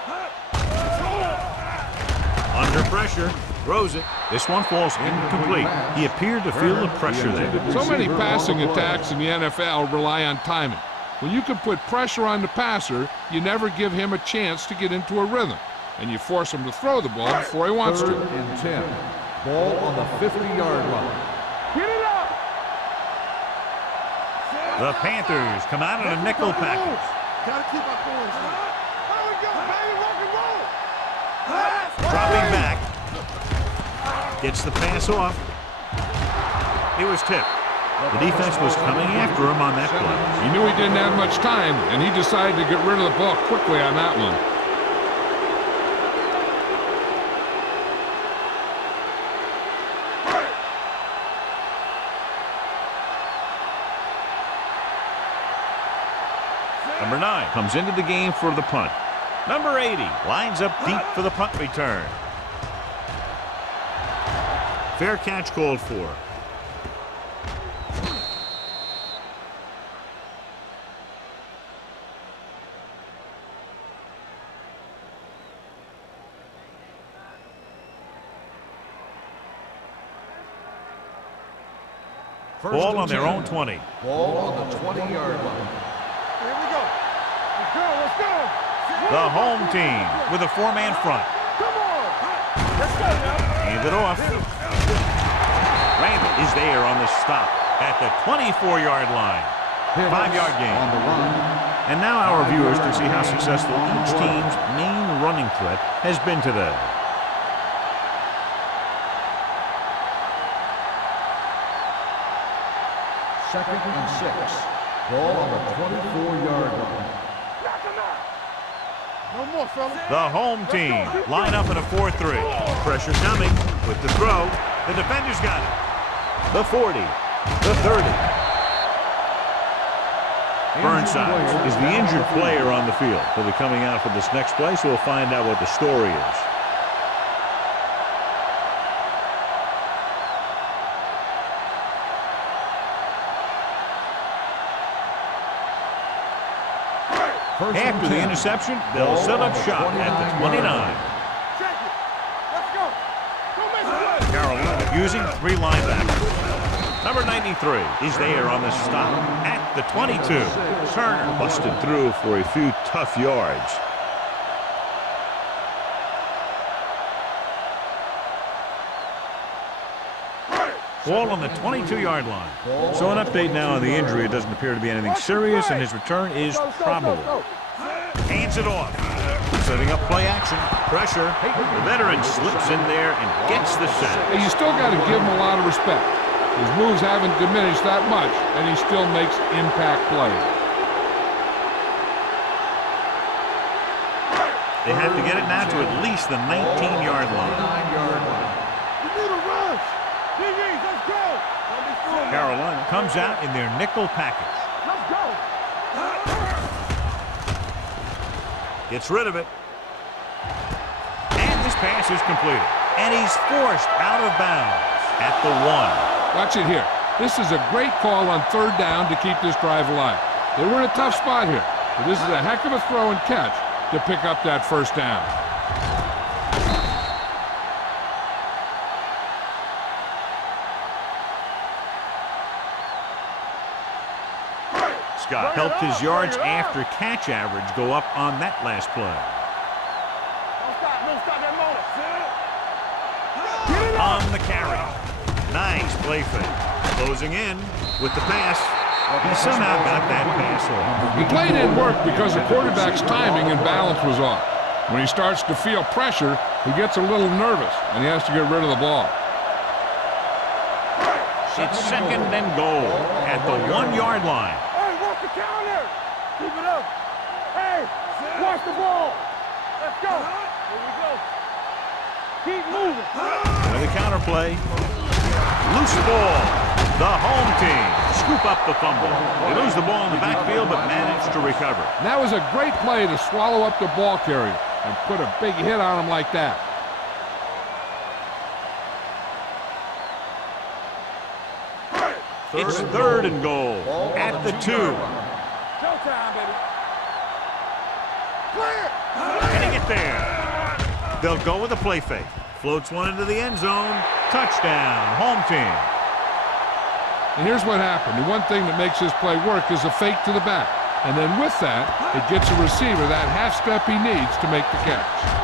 Under pressure, throws it. This one falls incomplete. He appeared to feel the pressure there. So many passing attacks in the NFL rely on timing. When you can put pressure on the passer, you never give him a chance to get into a rhythm, and you force him to throw the ball before he wants to. Third and 10. Ball on the 50-yard line. Get it up. The Panthers come out in a nickel package. Gotta keep our points now. There we go, baby. Rock and roll. Dropping back. Gets the pass off. It was tipped. The defense was coming after him on that play. He knew he didn't have much time, and he decided to get rid of the ball quickly on that one. Number 9 comes into the game for the punt. Number 80 lines up deep for the punt return. Fair catch called for. Ball on their own 20. Ball on the 20-yard line. Here we go. Let's go, let's go. The home team with a 4-man front. Come on. Let's go now. Hand it off. Randall is there on the stop at the 24-yard line. 5-yard gain. On the run. And now our viewers can see how successful each team's main running threat has been today. Second and 6. Ball on the 24-yard line. Knock him out. No more, fellas. The home team line up in a 4-3. Pressure coming with the throw. The defender's got it. The 40. The 30. Burnside is the injured player on the field. He'll be coming out for this next play, so we'll find out what the story is. After the interception, they'll set up shop at the 29. Check it. Let's go. Don't make a play. Carolina using 3 linebackers. Number 93 is there on the stop at the 22. Turner busted through for a few tough yards. Ball on the 22-yard line. So an update now on the injury. It doesn't appear to be anything serious, and his return is probable. Hands it off. Setting up play action. Pressure. The veteran slips in there and gets the sack. Hey, you still got to give him a lot of respect. His moves haven't diminished that much, and he still makes impact plays. They have to get it now to at least the 19-yard line. You need a rush. DBs, let's go. Don't be fooled. Carolina comes out in their nickel package. Let's go. Gets rid of it. And this pass is completed. And he's forced out of bounds at the 1. Watch it here. This is a great call on 3rd down to keep this drive alive. They were in a tough spot here, but this is a heck of a throw and catch to pick up that 1st down. Scott helped his yards after catch average go up on that last play. Don't stop that motor. On the carry. Nice play fake. Closing in with the pass. He somehow got that pass off. The play didn't work because the quarterback's timing and balance was off. When he starts to feel pressure, he gets a little nervous, and he has to get rid of the ball. It's 2nd and goal at the 1-yard line. Hey, watch the counter. Keep it up. Hey, watch the ball. Let's go. Here we go. Keep moving. With a counter play. Loose ball. The home team scoop up the fumble. They lose the ball in the backfield, but manage to recover. And that was a great play to swallow up the ball carrier and put a big hit on him like that. It's third and goal at the 2. Showtime, baby. Clear! Getting it there. They'll go with a play fake. Floats one into the end zone. Touchdown, home team. And here's what happened. The one thing that makes this play work is a fake to the back. And then with that, it gets the receiver that half step he needs to make the catch.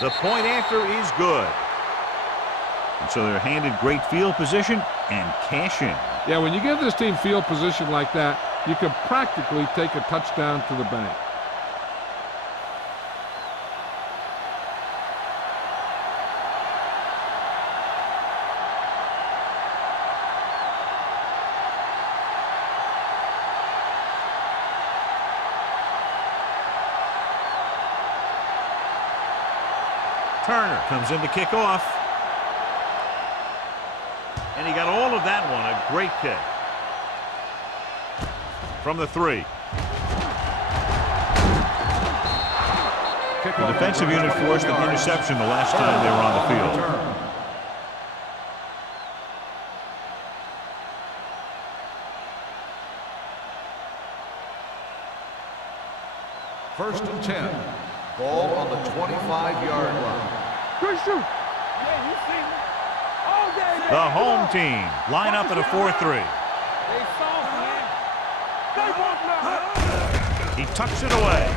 The point after is good. And so they're handed great field position and cash in. Yeah, when you give this team field position like that, you can practically take a touchdown to the bank. Turner comes in to kick off. And he got all of that one. A great kick. From the 3. The defensive unit forced an interception the last time they were on the field. First and 10. Ball on the 25-yard line. Good shoot. Yeah, you see me. All day, baby. The home team line up at a 4-3. They soft, man. They won't know. He tucks it away.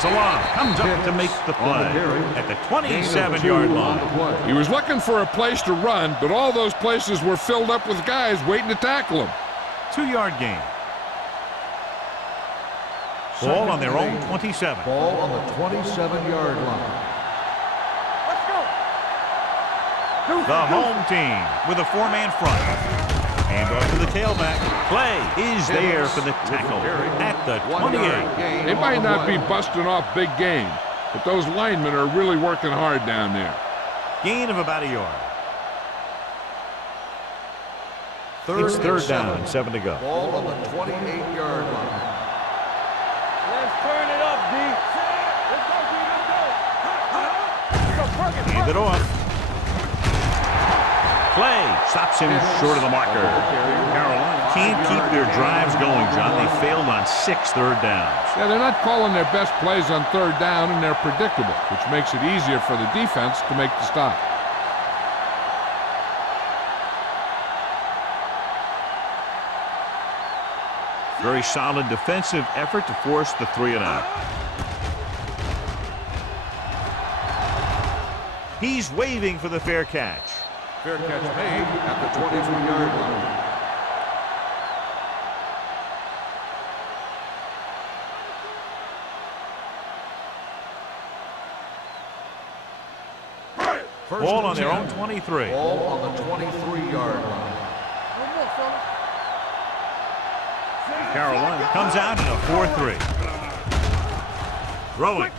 Salon comes up to make the play at the 27-yard line. He was looking for a place to run, but all those places were filled up with guys waiting to tackle him. 2-yard gain. Ball on their own 27. Ball on the 27-yard line. Let's go. The home team with a 4-man front. And off to the tailback. Play is there for the tackle at the 28. They might not be busting off big game, but those linemen are really working hard down there. Gain of about a yard. It's third down and 7 to go. Ball on the 28-yard line. Let's turn it up, D. Let's go, D. Let's go. Hand it off. Play stops him short of the marker. Carolina can't keep their drives going, John. They failed on 6 third downs. Yeah, they're not calling their best plays on third down, and they're predictable, which makes it easier for the defense to make the stop. Very solid defensive effort to force the 3-and-out. He's waving for the fair catch. Fair catch made at the 23-yard line. Ball on their own 23. Ball on the 23-yard line. Carolina comes out in a 4-3. Throwing.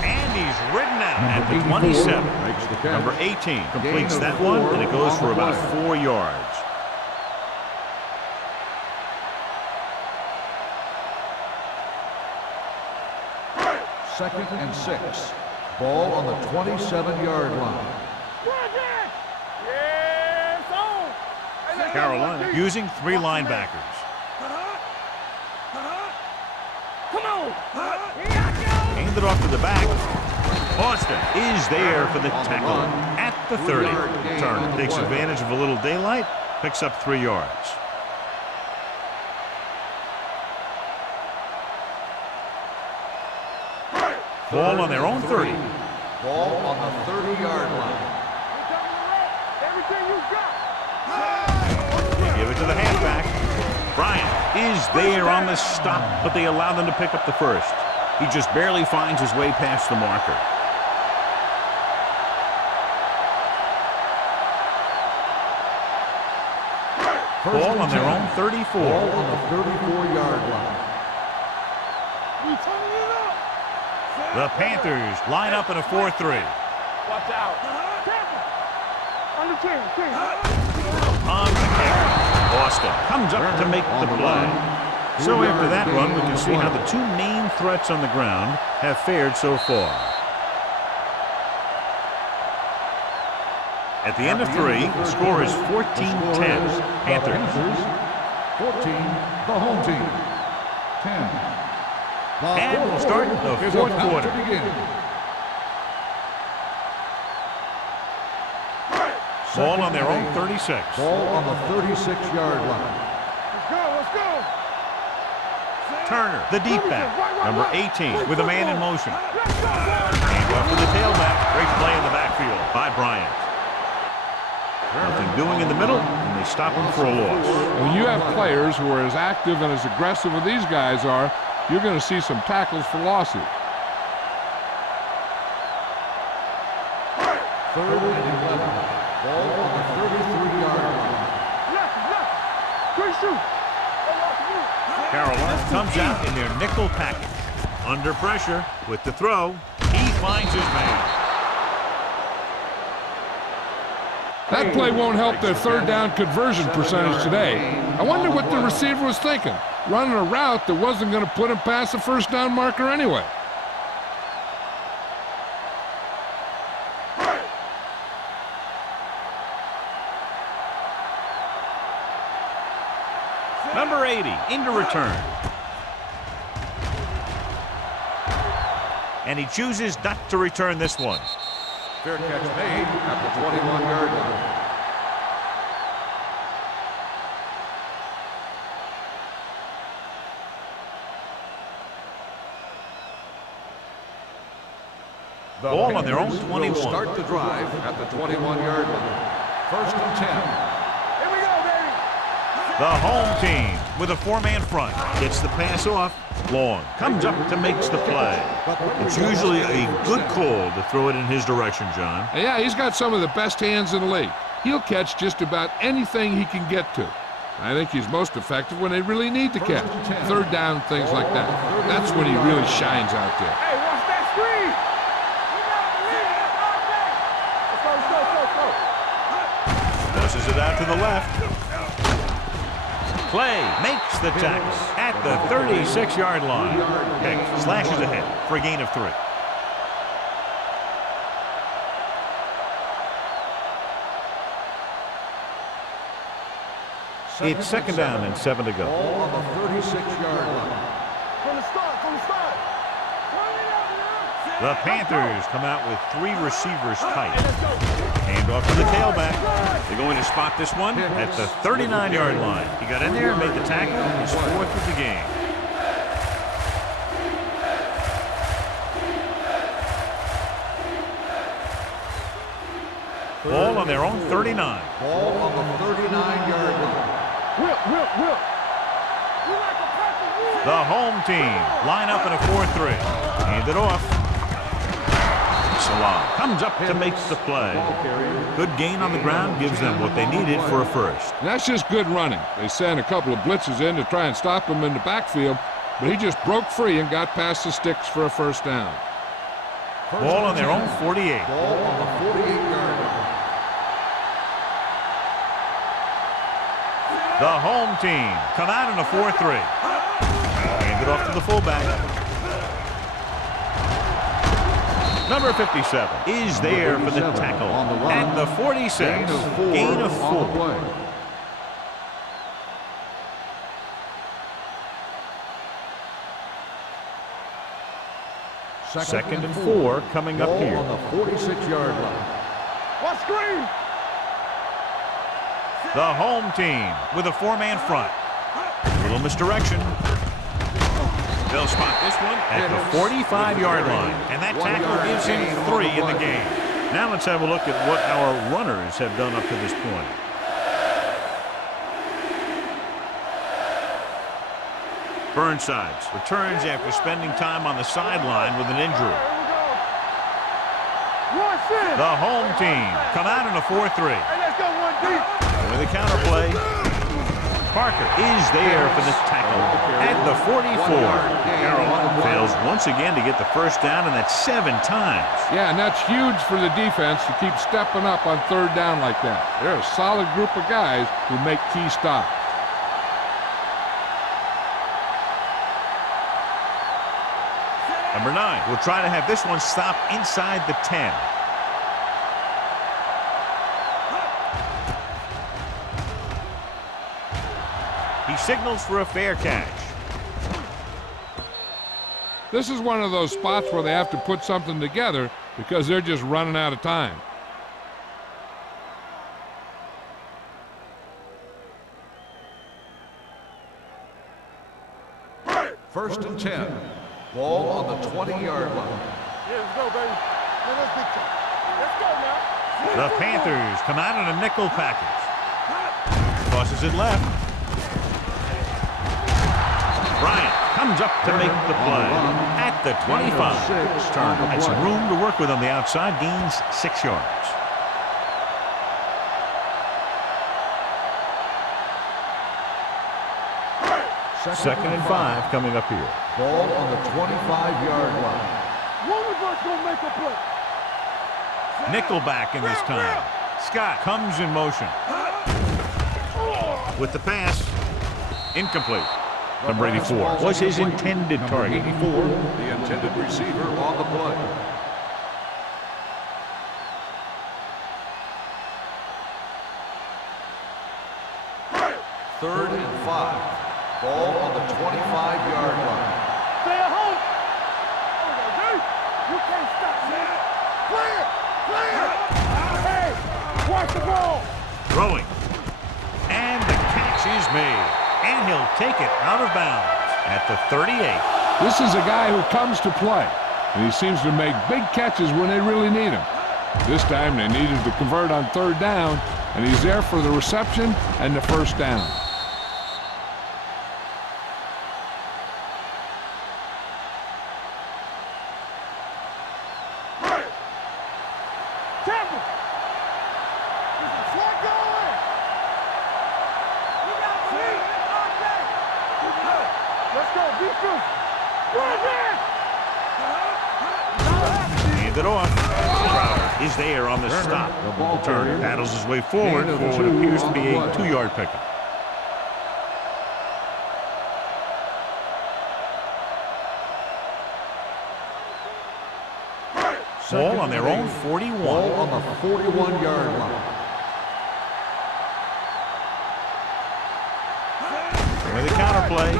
And he's ridden out at the 27. Number 18 completes that one, and it goes for about 4 yards. Second and 6. Ball on the 27-yard line. Carolina using 3 linebackers. Come on. Handed off to the back. Austin is there for the tackle at the 30. Turner takes advantage of a little daylight, picks up 3 yards. Ball on their own 30. Ball on the 30-yard line. Everything you got. They give it to the halfback. Bryant is there on the stop, but they allow them to pick up the first. He just barely finds his way past the marker. Ball on their own 34. Ball on the 34-yard line. The Panthers line up in a 4-3. Watch out. On the 10. On the kick, Austin comes up to make the play. So after that run, we can see how the two main threats on the ground have fared so far. At the end of 3, the score is 14-10. Panthers. 14, the home team. 10. And we'll start the fourth quarter. Ball on their own 36. Ball on the 36-yard line. Let's go. Turner, the deep back, number 18, with a man in motion. And off to the tailback. Great play in the backfield by Bryant. Nothing doing in the middle, and they stop him for a loss. When you have players who are as active and as aggressive as these guys are, you're going to see some tackles for losses. 3rd and 11. Ball on the 33-yard line. Carolina comes out in their nickel package. Under pressure with the throw, he finds his man. That play won't help their 3rd down conversion percentage today. I wonder what the receiver was thinking, running a route that wasn't going to put him past the 1st down marker anyway. Number 80 into return. And he chooses not to return this one. Fair catch made at the 21-yard line. The Ball on their own Panthers 21. will start the drive at the 21-yard line. 1st and 10. Here we go, baby. The home team with a 4-man front gets the pass off. Long comes up to makes the play. It's usually a good call to throw it in his direction, John. Yeah, he's got some of the best hands in the league. He'll catch just about anything he can get to. I think he's most effective when they really need to catch. 3rd down, things like that. That's when he really shines out there. Hey, watch that screen. Pushes it out to the left. Clay makes the tackle at the 36-yard line. Pick slashes ahead for a gain of 3. It's 2nd down and 7 to go. Ball on the 36-yard line. From the start. The Panthers come out with 3 receivers tight. Hand off to the tailback. They're going to spot this one at the 39-yard line. He got in there and made the tackle. His 4th of the game. Ball on their own 39. Ball on the 39-yard line. Whip. The home team line up in a 4-3. Hand it off. Salah comes up to make the play. Good gain on the ground gives them what they needed for a 1st. That's just good running. They sent a couple of blitzes in to try and stop him in the backfield, but he just broke free and got past the sticks for a 1st down. Ball on their own 48. Ball on the 48-yard line. The home team come out in a 4-3. Hand it off to the fullback. Number 57 is there for the tackle at the 46. Gain of 4. Second and 4 coming up here. On the 46-yard line. What screen? The home team with a 4-man front. Little misdirection. They'll spot this one at the 45-yard line. And that tackle gives him 3 in the game. Now let's have a look at what our runners have done up to this point. Burnsides returns after spending time on the sideline with an injury. The home team come out in a 4-3. Hey, let's go 1 deep. With a counter play. Parker is there for the tackle at the 44. Carolina fails once again to get the first down, and that's 7 times. Yeah, and that's huge for the defense to keep stepping up on third down like that. They're a solid group of guys who make key stops. Number 9 will try to have this one stop inside the 10. He signals for a fair catch. This is one of those spots where they have to put something together because they're just running out of time. First and 10. Ball on the 20-yard line. Yeah, let's go, baby. Let's big time. Let's go now. The Panthers come out in a nickel package. Tosses it left. Bryant comes up to make the play at the 25. Had some room to work with on the outside, gains 6 yards. Second and 5 coming up here. Ball on the 25-yard line. One of us gonna make a play. Nickelback in this time. Scott comes in motion. With the pass, incomplete. Number 84 was his intended target. 84, the intended receiver on the play. Third and 5. Ball on the 25-yard line. Stay at home. You can't stop me. Play it. Play it. Hey, watch the ball. Throwing. And the catch is made. And he'll take it out of bounds at the 38. This is a guy who comes to play, and he seems to make big catches when they really need him. This time they needed to convert on third down, and he's there for the reception and the first down. Hand it off. Crowder is there on the stop. Turner paddles his way forward for what appears to be a 2-yard pickup. Ball on their own 41. Ball on the 41-yard line. With the counterplay.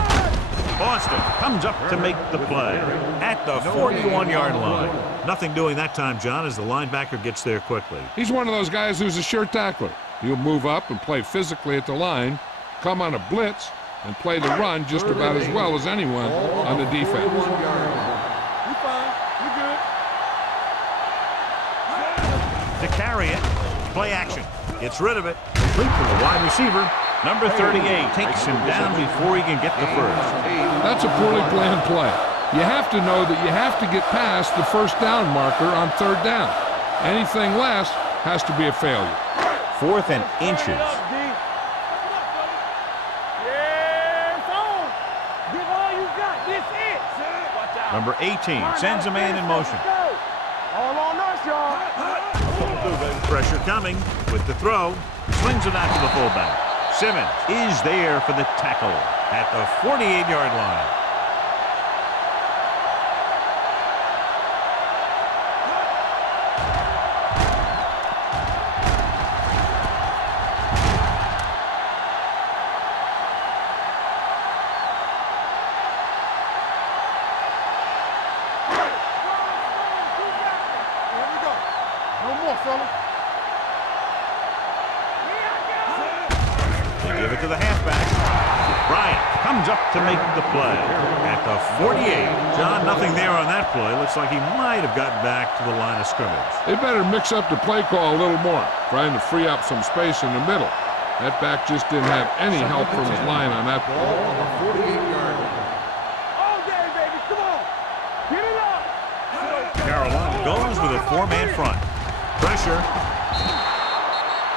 Boston comes up to make the play at the 41-yard line. Nothing doing that time, John, as the linebacker gets there quickly. He's one of those guys who's a sure tackler. He'll move up and play physically at the line, come on a blitz, and play the run just about as well as anyone on the defense. You fine. You good. To carry it, play action. Gets rid of it. Complete to the wide receiver. Number 38 takes him down before he can get the first. That's a poorly planned play. You have to know that you have to get past the first down marker on third down. Anything less has to be a failure. 4th and inches. Number 18 sends a man in motion. All on us, y'all. Pressure coming with the throw. Swings it out to the fullback. Simmons is there for the tackle at the 48-yard line. Here we go. No more, fella. They give it to the halfback. Bryant comes up to make the play at the 48. John, nothing there on that play. Looks like he might have gotten back to the line of scrimmage. They better mix up the play call a little more, trying to free up some space in the middle. That back just didn't have any help from his line on that play. Ball on the 48-yard line. All day, baby. Come on. Get it up. Carolina goes with a 4-man front. Pressure.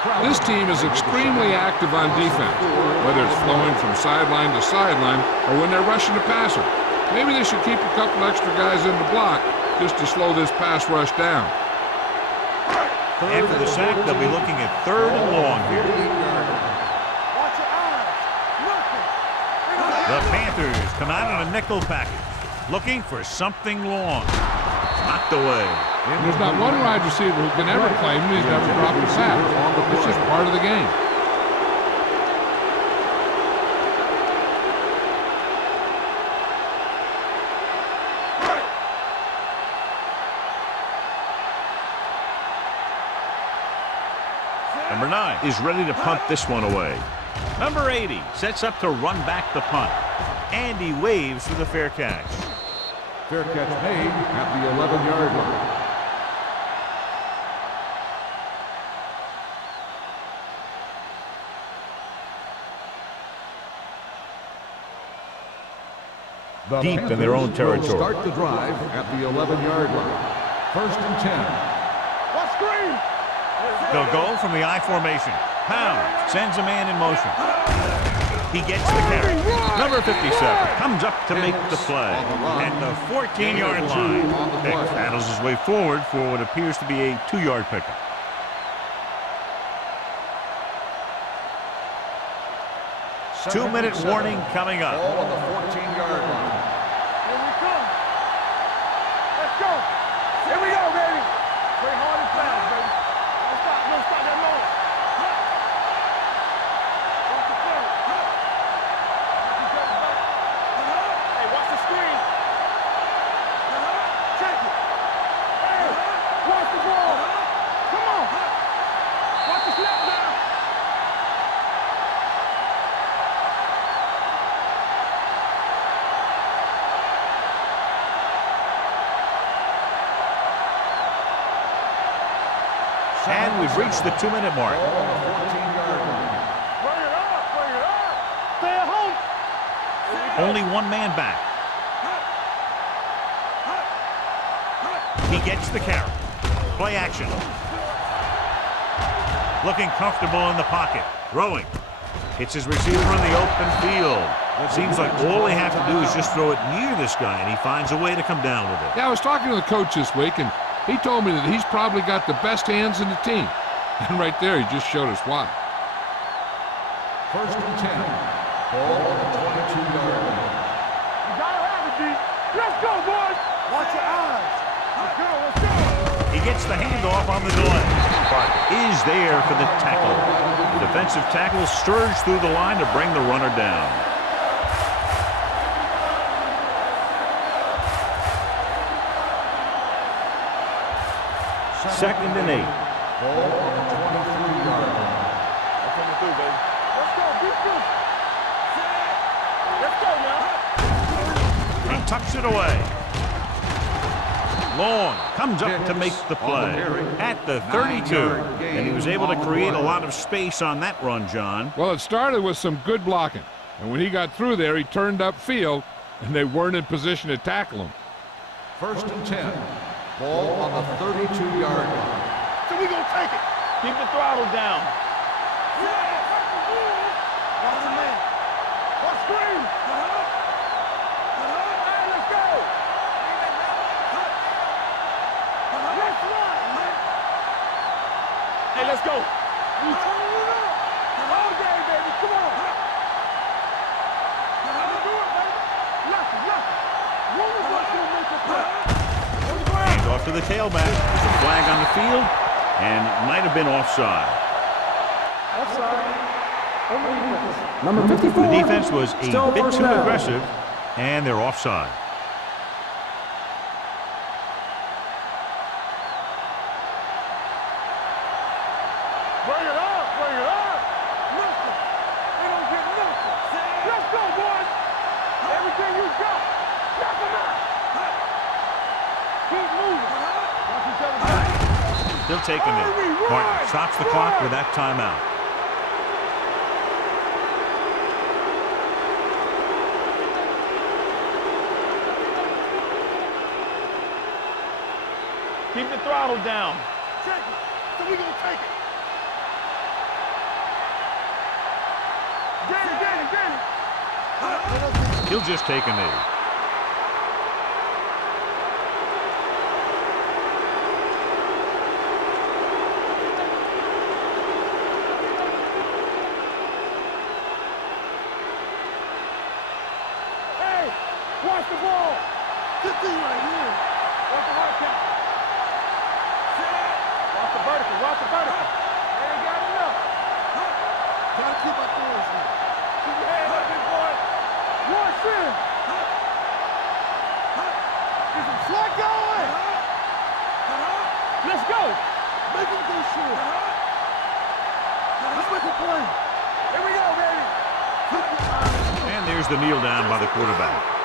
This team is extremely active on defense, whether it's flowing from sideline to sideline or when they're rushing the passer. Maybe they should keep a couple extra guys in the block just to slow this pass rush down. After the sack, they'll be looking at 3rd and long here. The Panthers come out in a nickel package, looking for something long. Knocked away. And there's not one wide receiver who can ever claim he's never dropped a pass. It's just part of the game. Number 9 is ready to punt this one away. Number 80 sets up to run back the punt. And he waves for the fair catch. Fair catch made at the 11-yard line. Deep in their own territory. Start the drive at the 11-yard line. 1st and 10. What screen? They'll go from the I formation. Pound sends a man in motion. He gets the carry. Number 57 comes up to make the play at the 14-yard line. Beck battles his way forward for what appears to be a 2-yard pickup. Two-minute warning coming up. Ball on the 14-yard line. Here we come. Let's go. Here we go, baby. Play hard and fast, baby. Don't stop that moment. Watch the play. Hey, watch the screen. Check it. Hey, watch the ball. Come on. Watch the snap down. And we've reached the 2-minute mark. Bring it up. Stay at home. Only one man back. He gets the carry. Play action. Looking comfortable in the pocket. Throwing. Hits his receiver in the open field. Seems like all they have to do is just throw it near this guy, and he finds a way to come down with it. Yeah, I was talking to the coach this week, and he told me that he's probably got the best hands in the team. And right there, he just showed us why. 1st and 10. Ball on the 22-yard line. You gotta have it, D. Let's go, boys. Watch your eyes. Let's go. He gets the handoff on the delay, but is there for the tackle. The defensive tackle surged through the line to bring the runner down. Second and 8. Ball on the 23-yard line. I'm coming through, baby. Let's go. Beat this. Let's go now. He tucks it away. Long comes up to make the play at the 32. And he was able to create a lot of space on that run, John. Well, it started with some good blocking. And when he got through there, he turned upfield, and they weren't in position to tackle him. 1st and 10. Ball on the 32-yard line. So we gonna take it. Keep the throttle down. Watch the man. Watch screen. Hey, let's go. Let's run. Hey, let's go. We turn it up. All day, baby. Come on. Let's do it, baby. Yes. One of us will make a play. Off to the tailback. There's a flag on the field, and it might have been offside. Offside. Number 54. The defense was a Still bit first too down. aggressive, and they're offside. Bring it up. Nothing. They don't get nothing. Let's go, boys. Everything you got. Knock them out. Keep moving. Watch each other back. Still taking it. Martin stops the clock with that timeout. Keep the throttle down. Check it. So we gonna take it. He'll just take a knee. Watch the ball. Good thing right here. Watch the hard count. Watch the vertical. Watch the vertical. There you got enough. Gotta keep my doors in. Keep your head up, big boy. Watch in. Is it slot going? Let's go. Make him go short. Let's make a play. Here we go, baby. And there's the kneel down by the quarterback.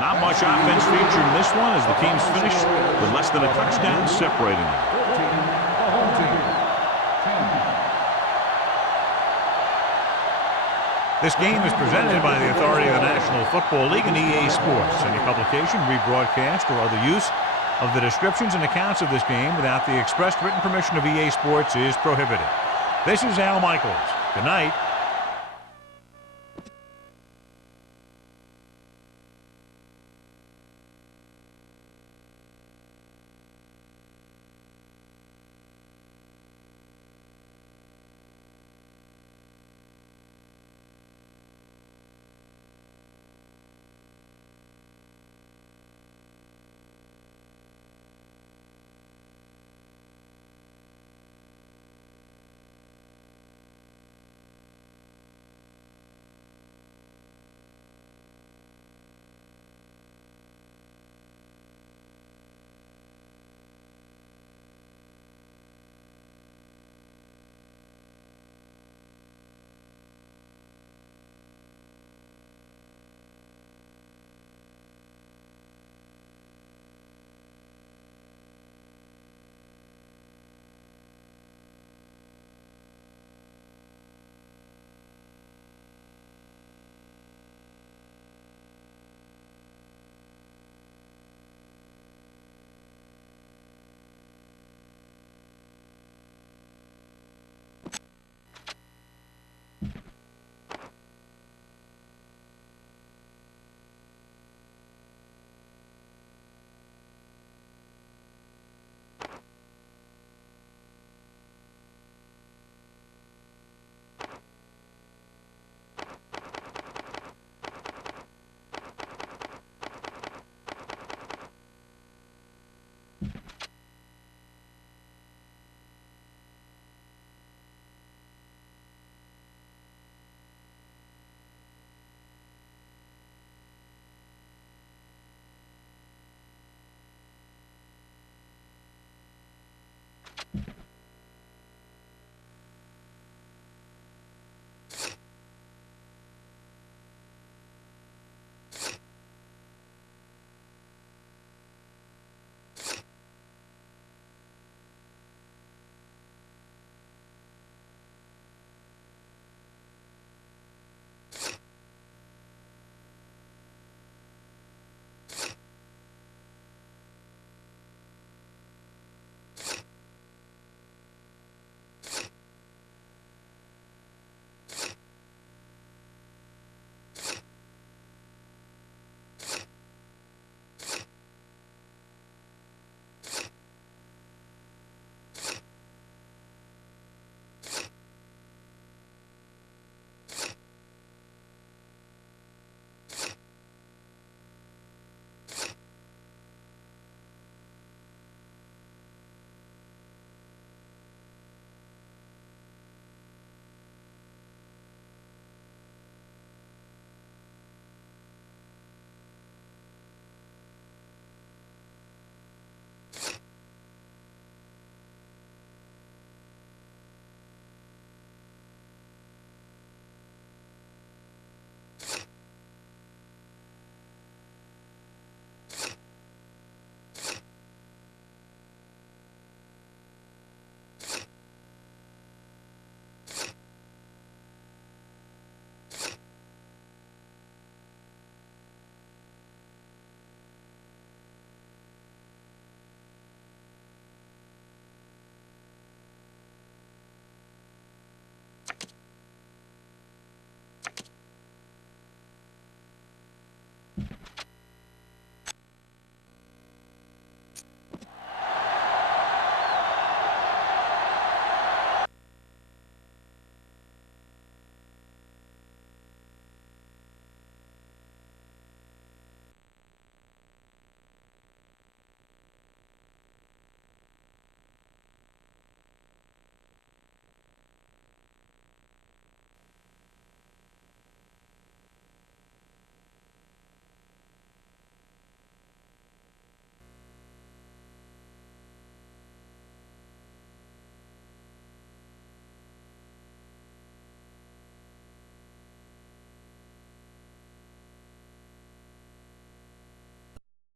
Not much offense featured in this one as the teams finished with less than a touchdown separating them. This game is presented by the authority of the National Football League and EA Sports. Any publication, rebroadcast, or other use of the descriptions and accounts of this game without the expressed written permission of EA Sports is prohibited. This is Al Michaels. Good night.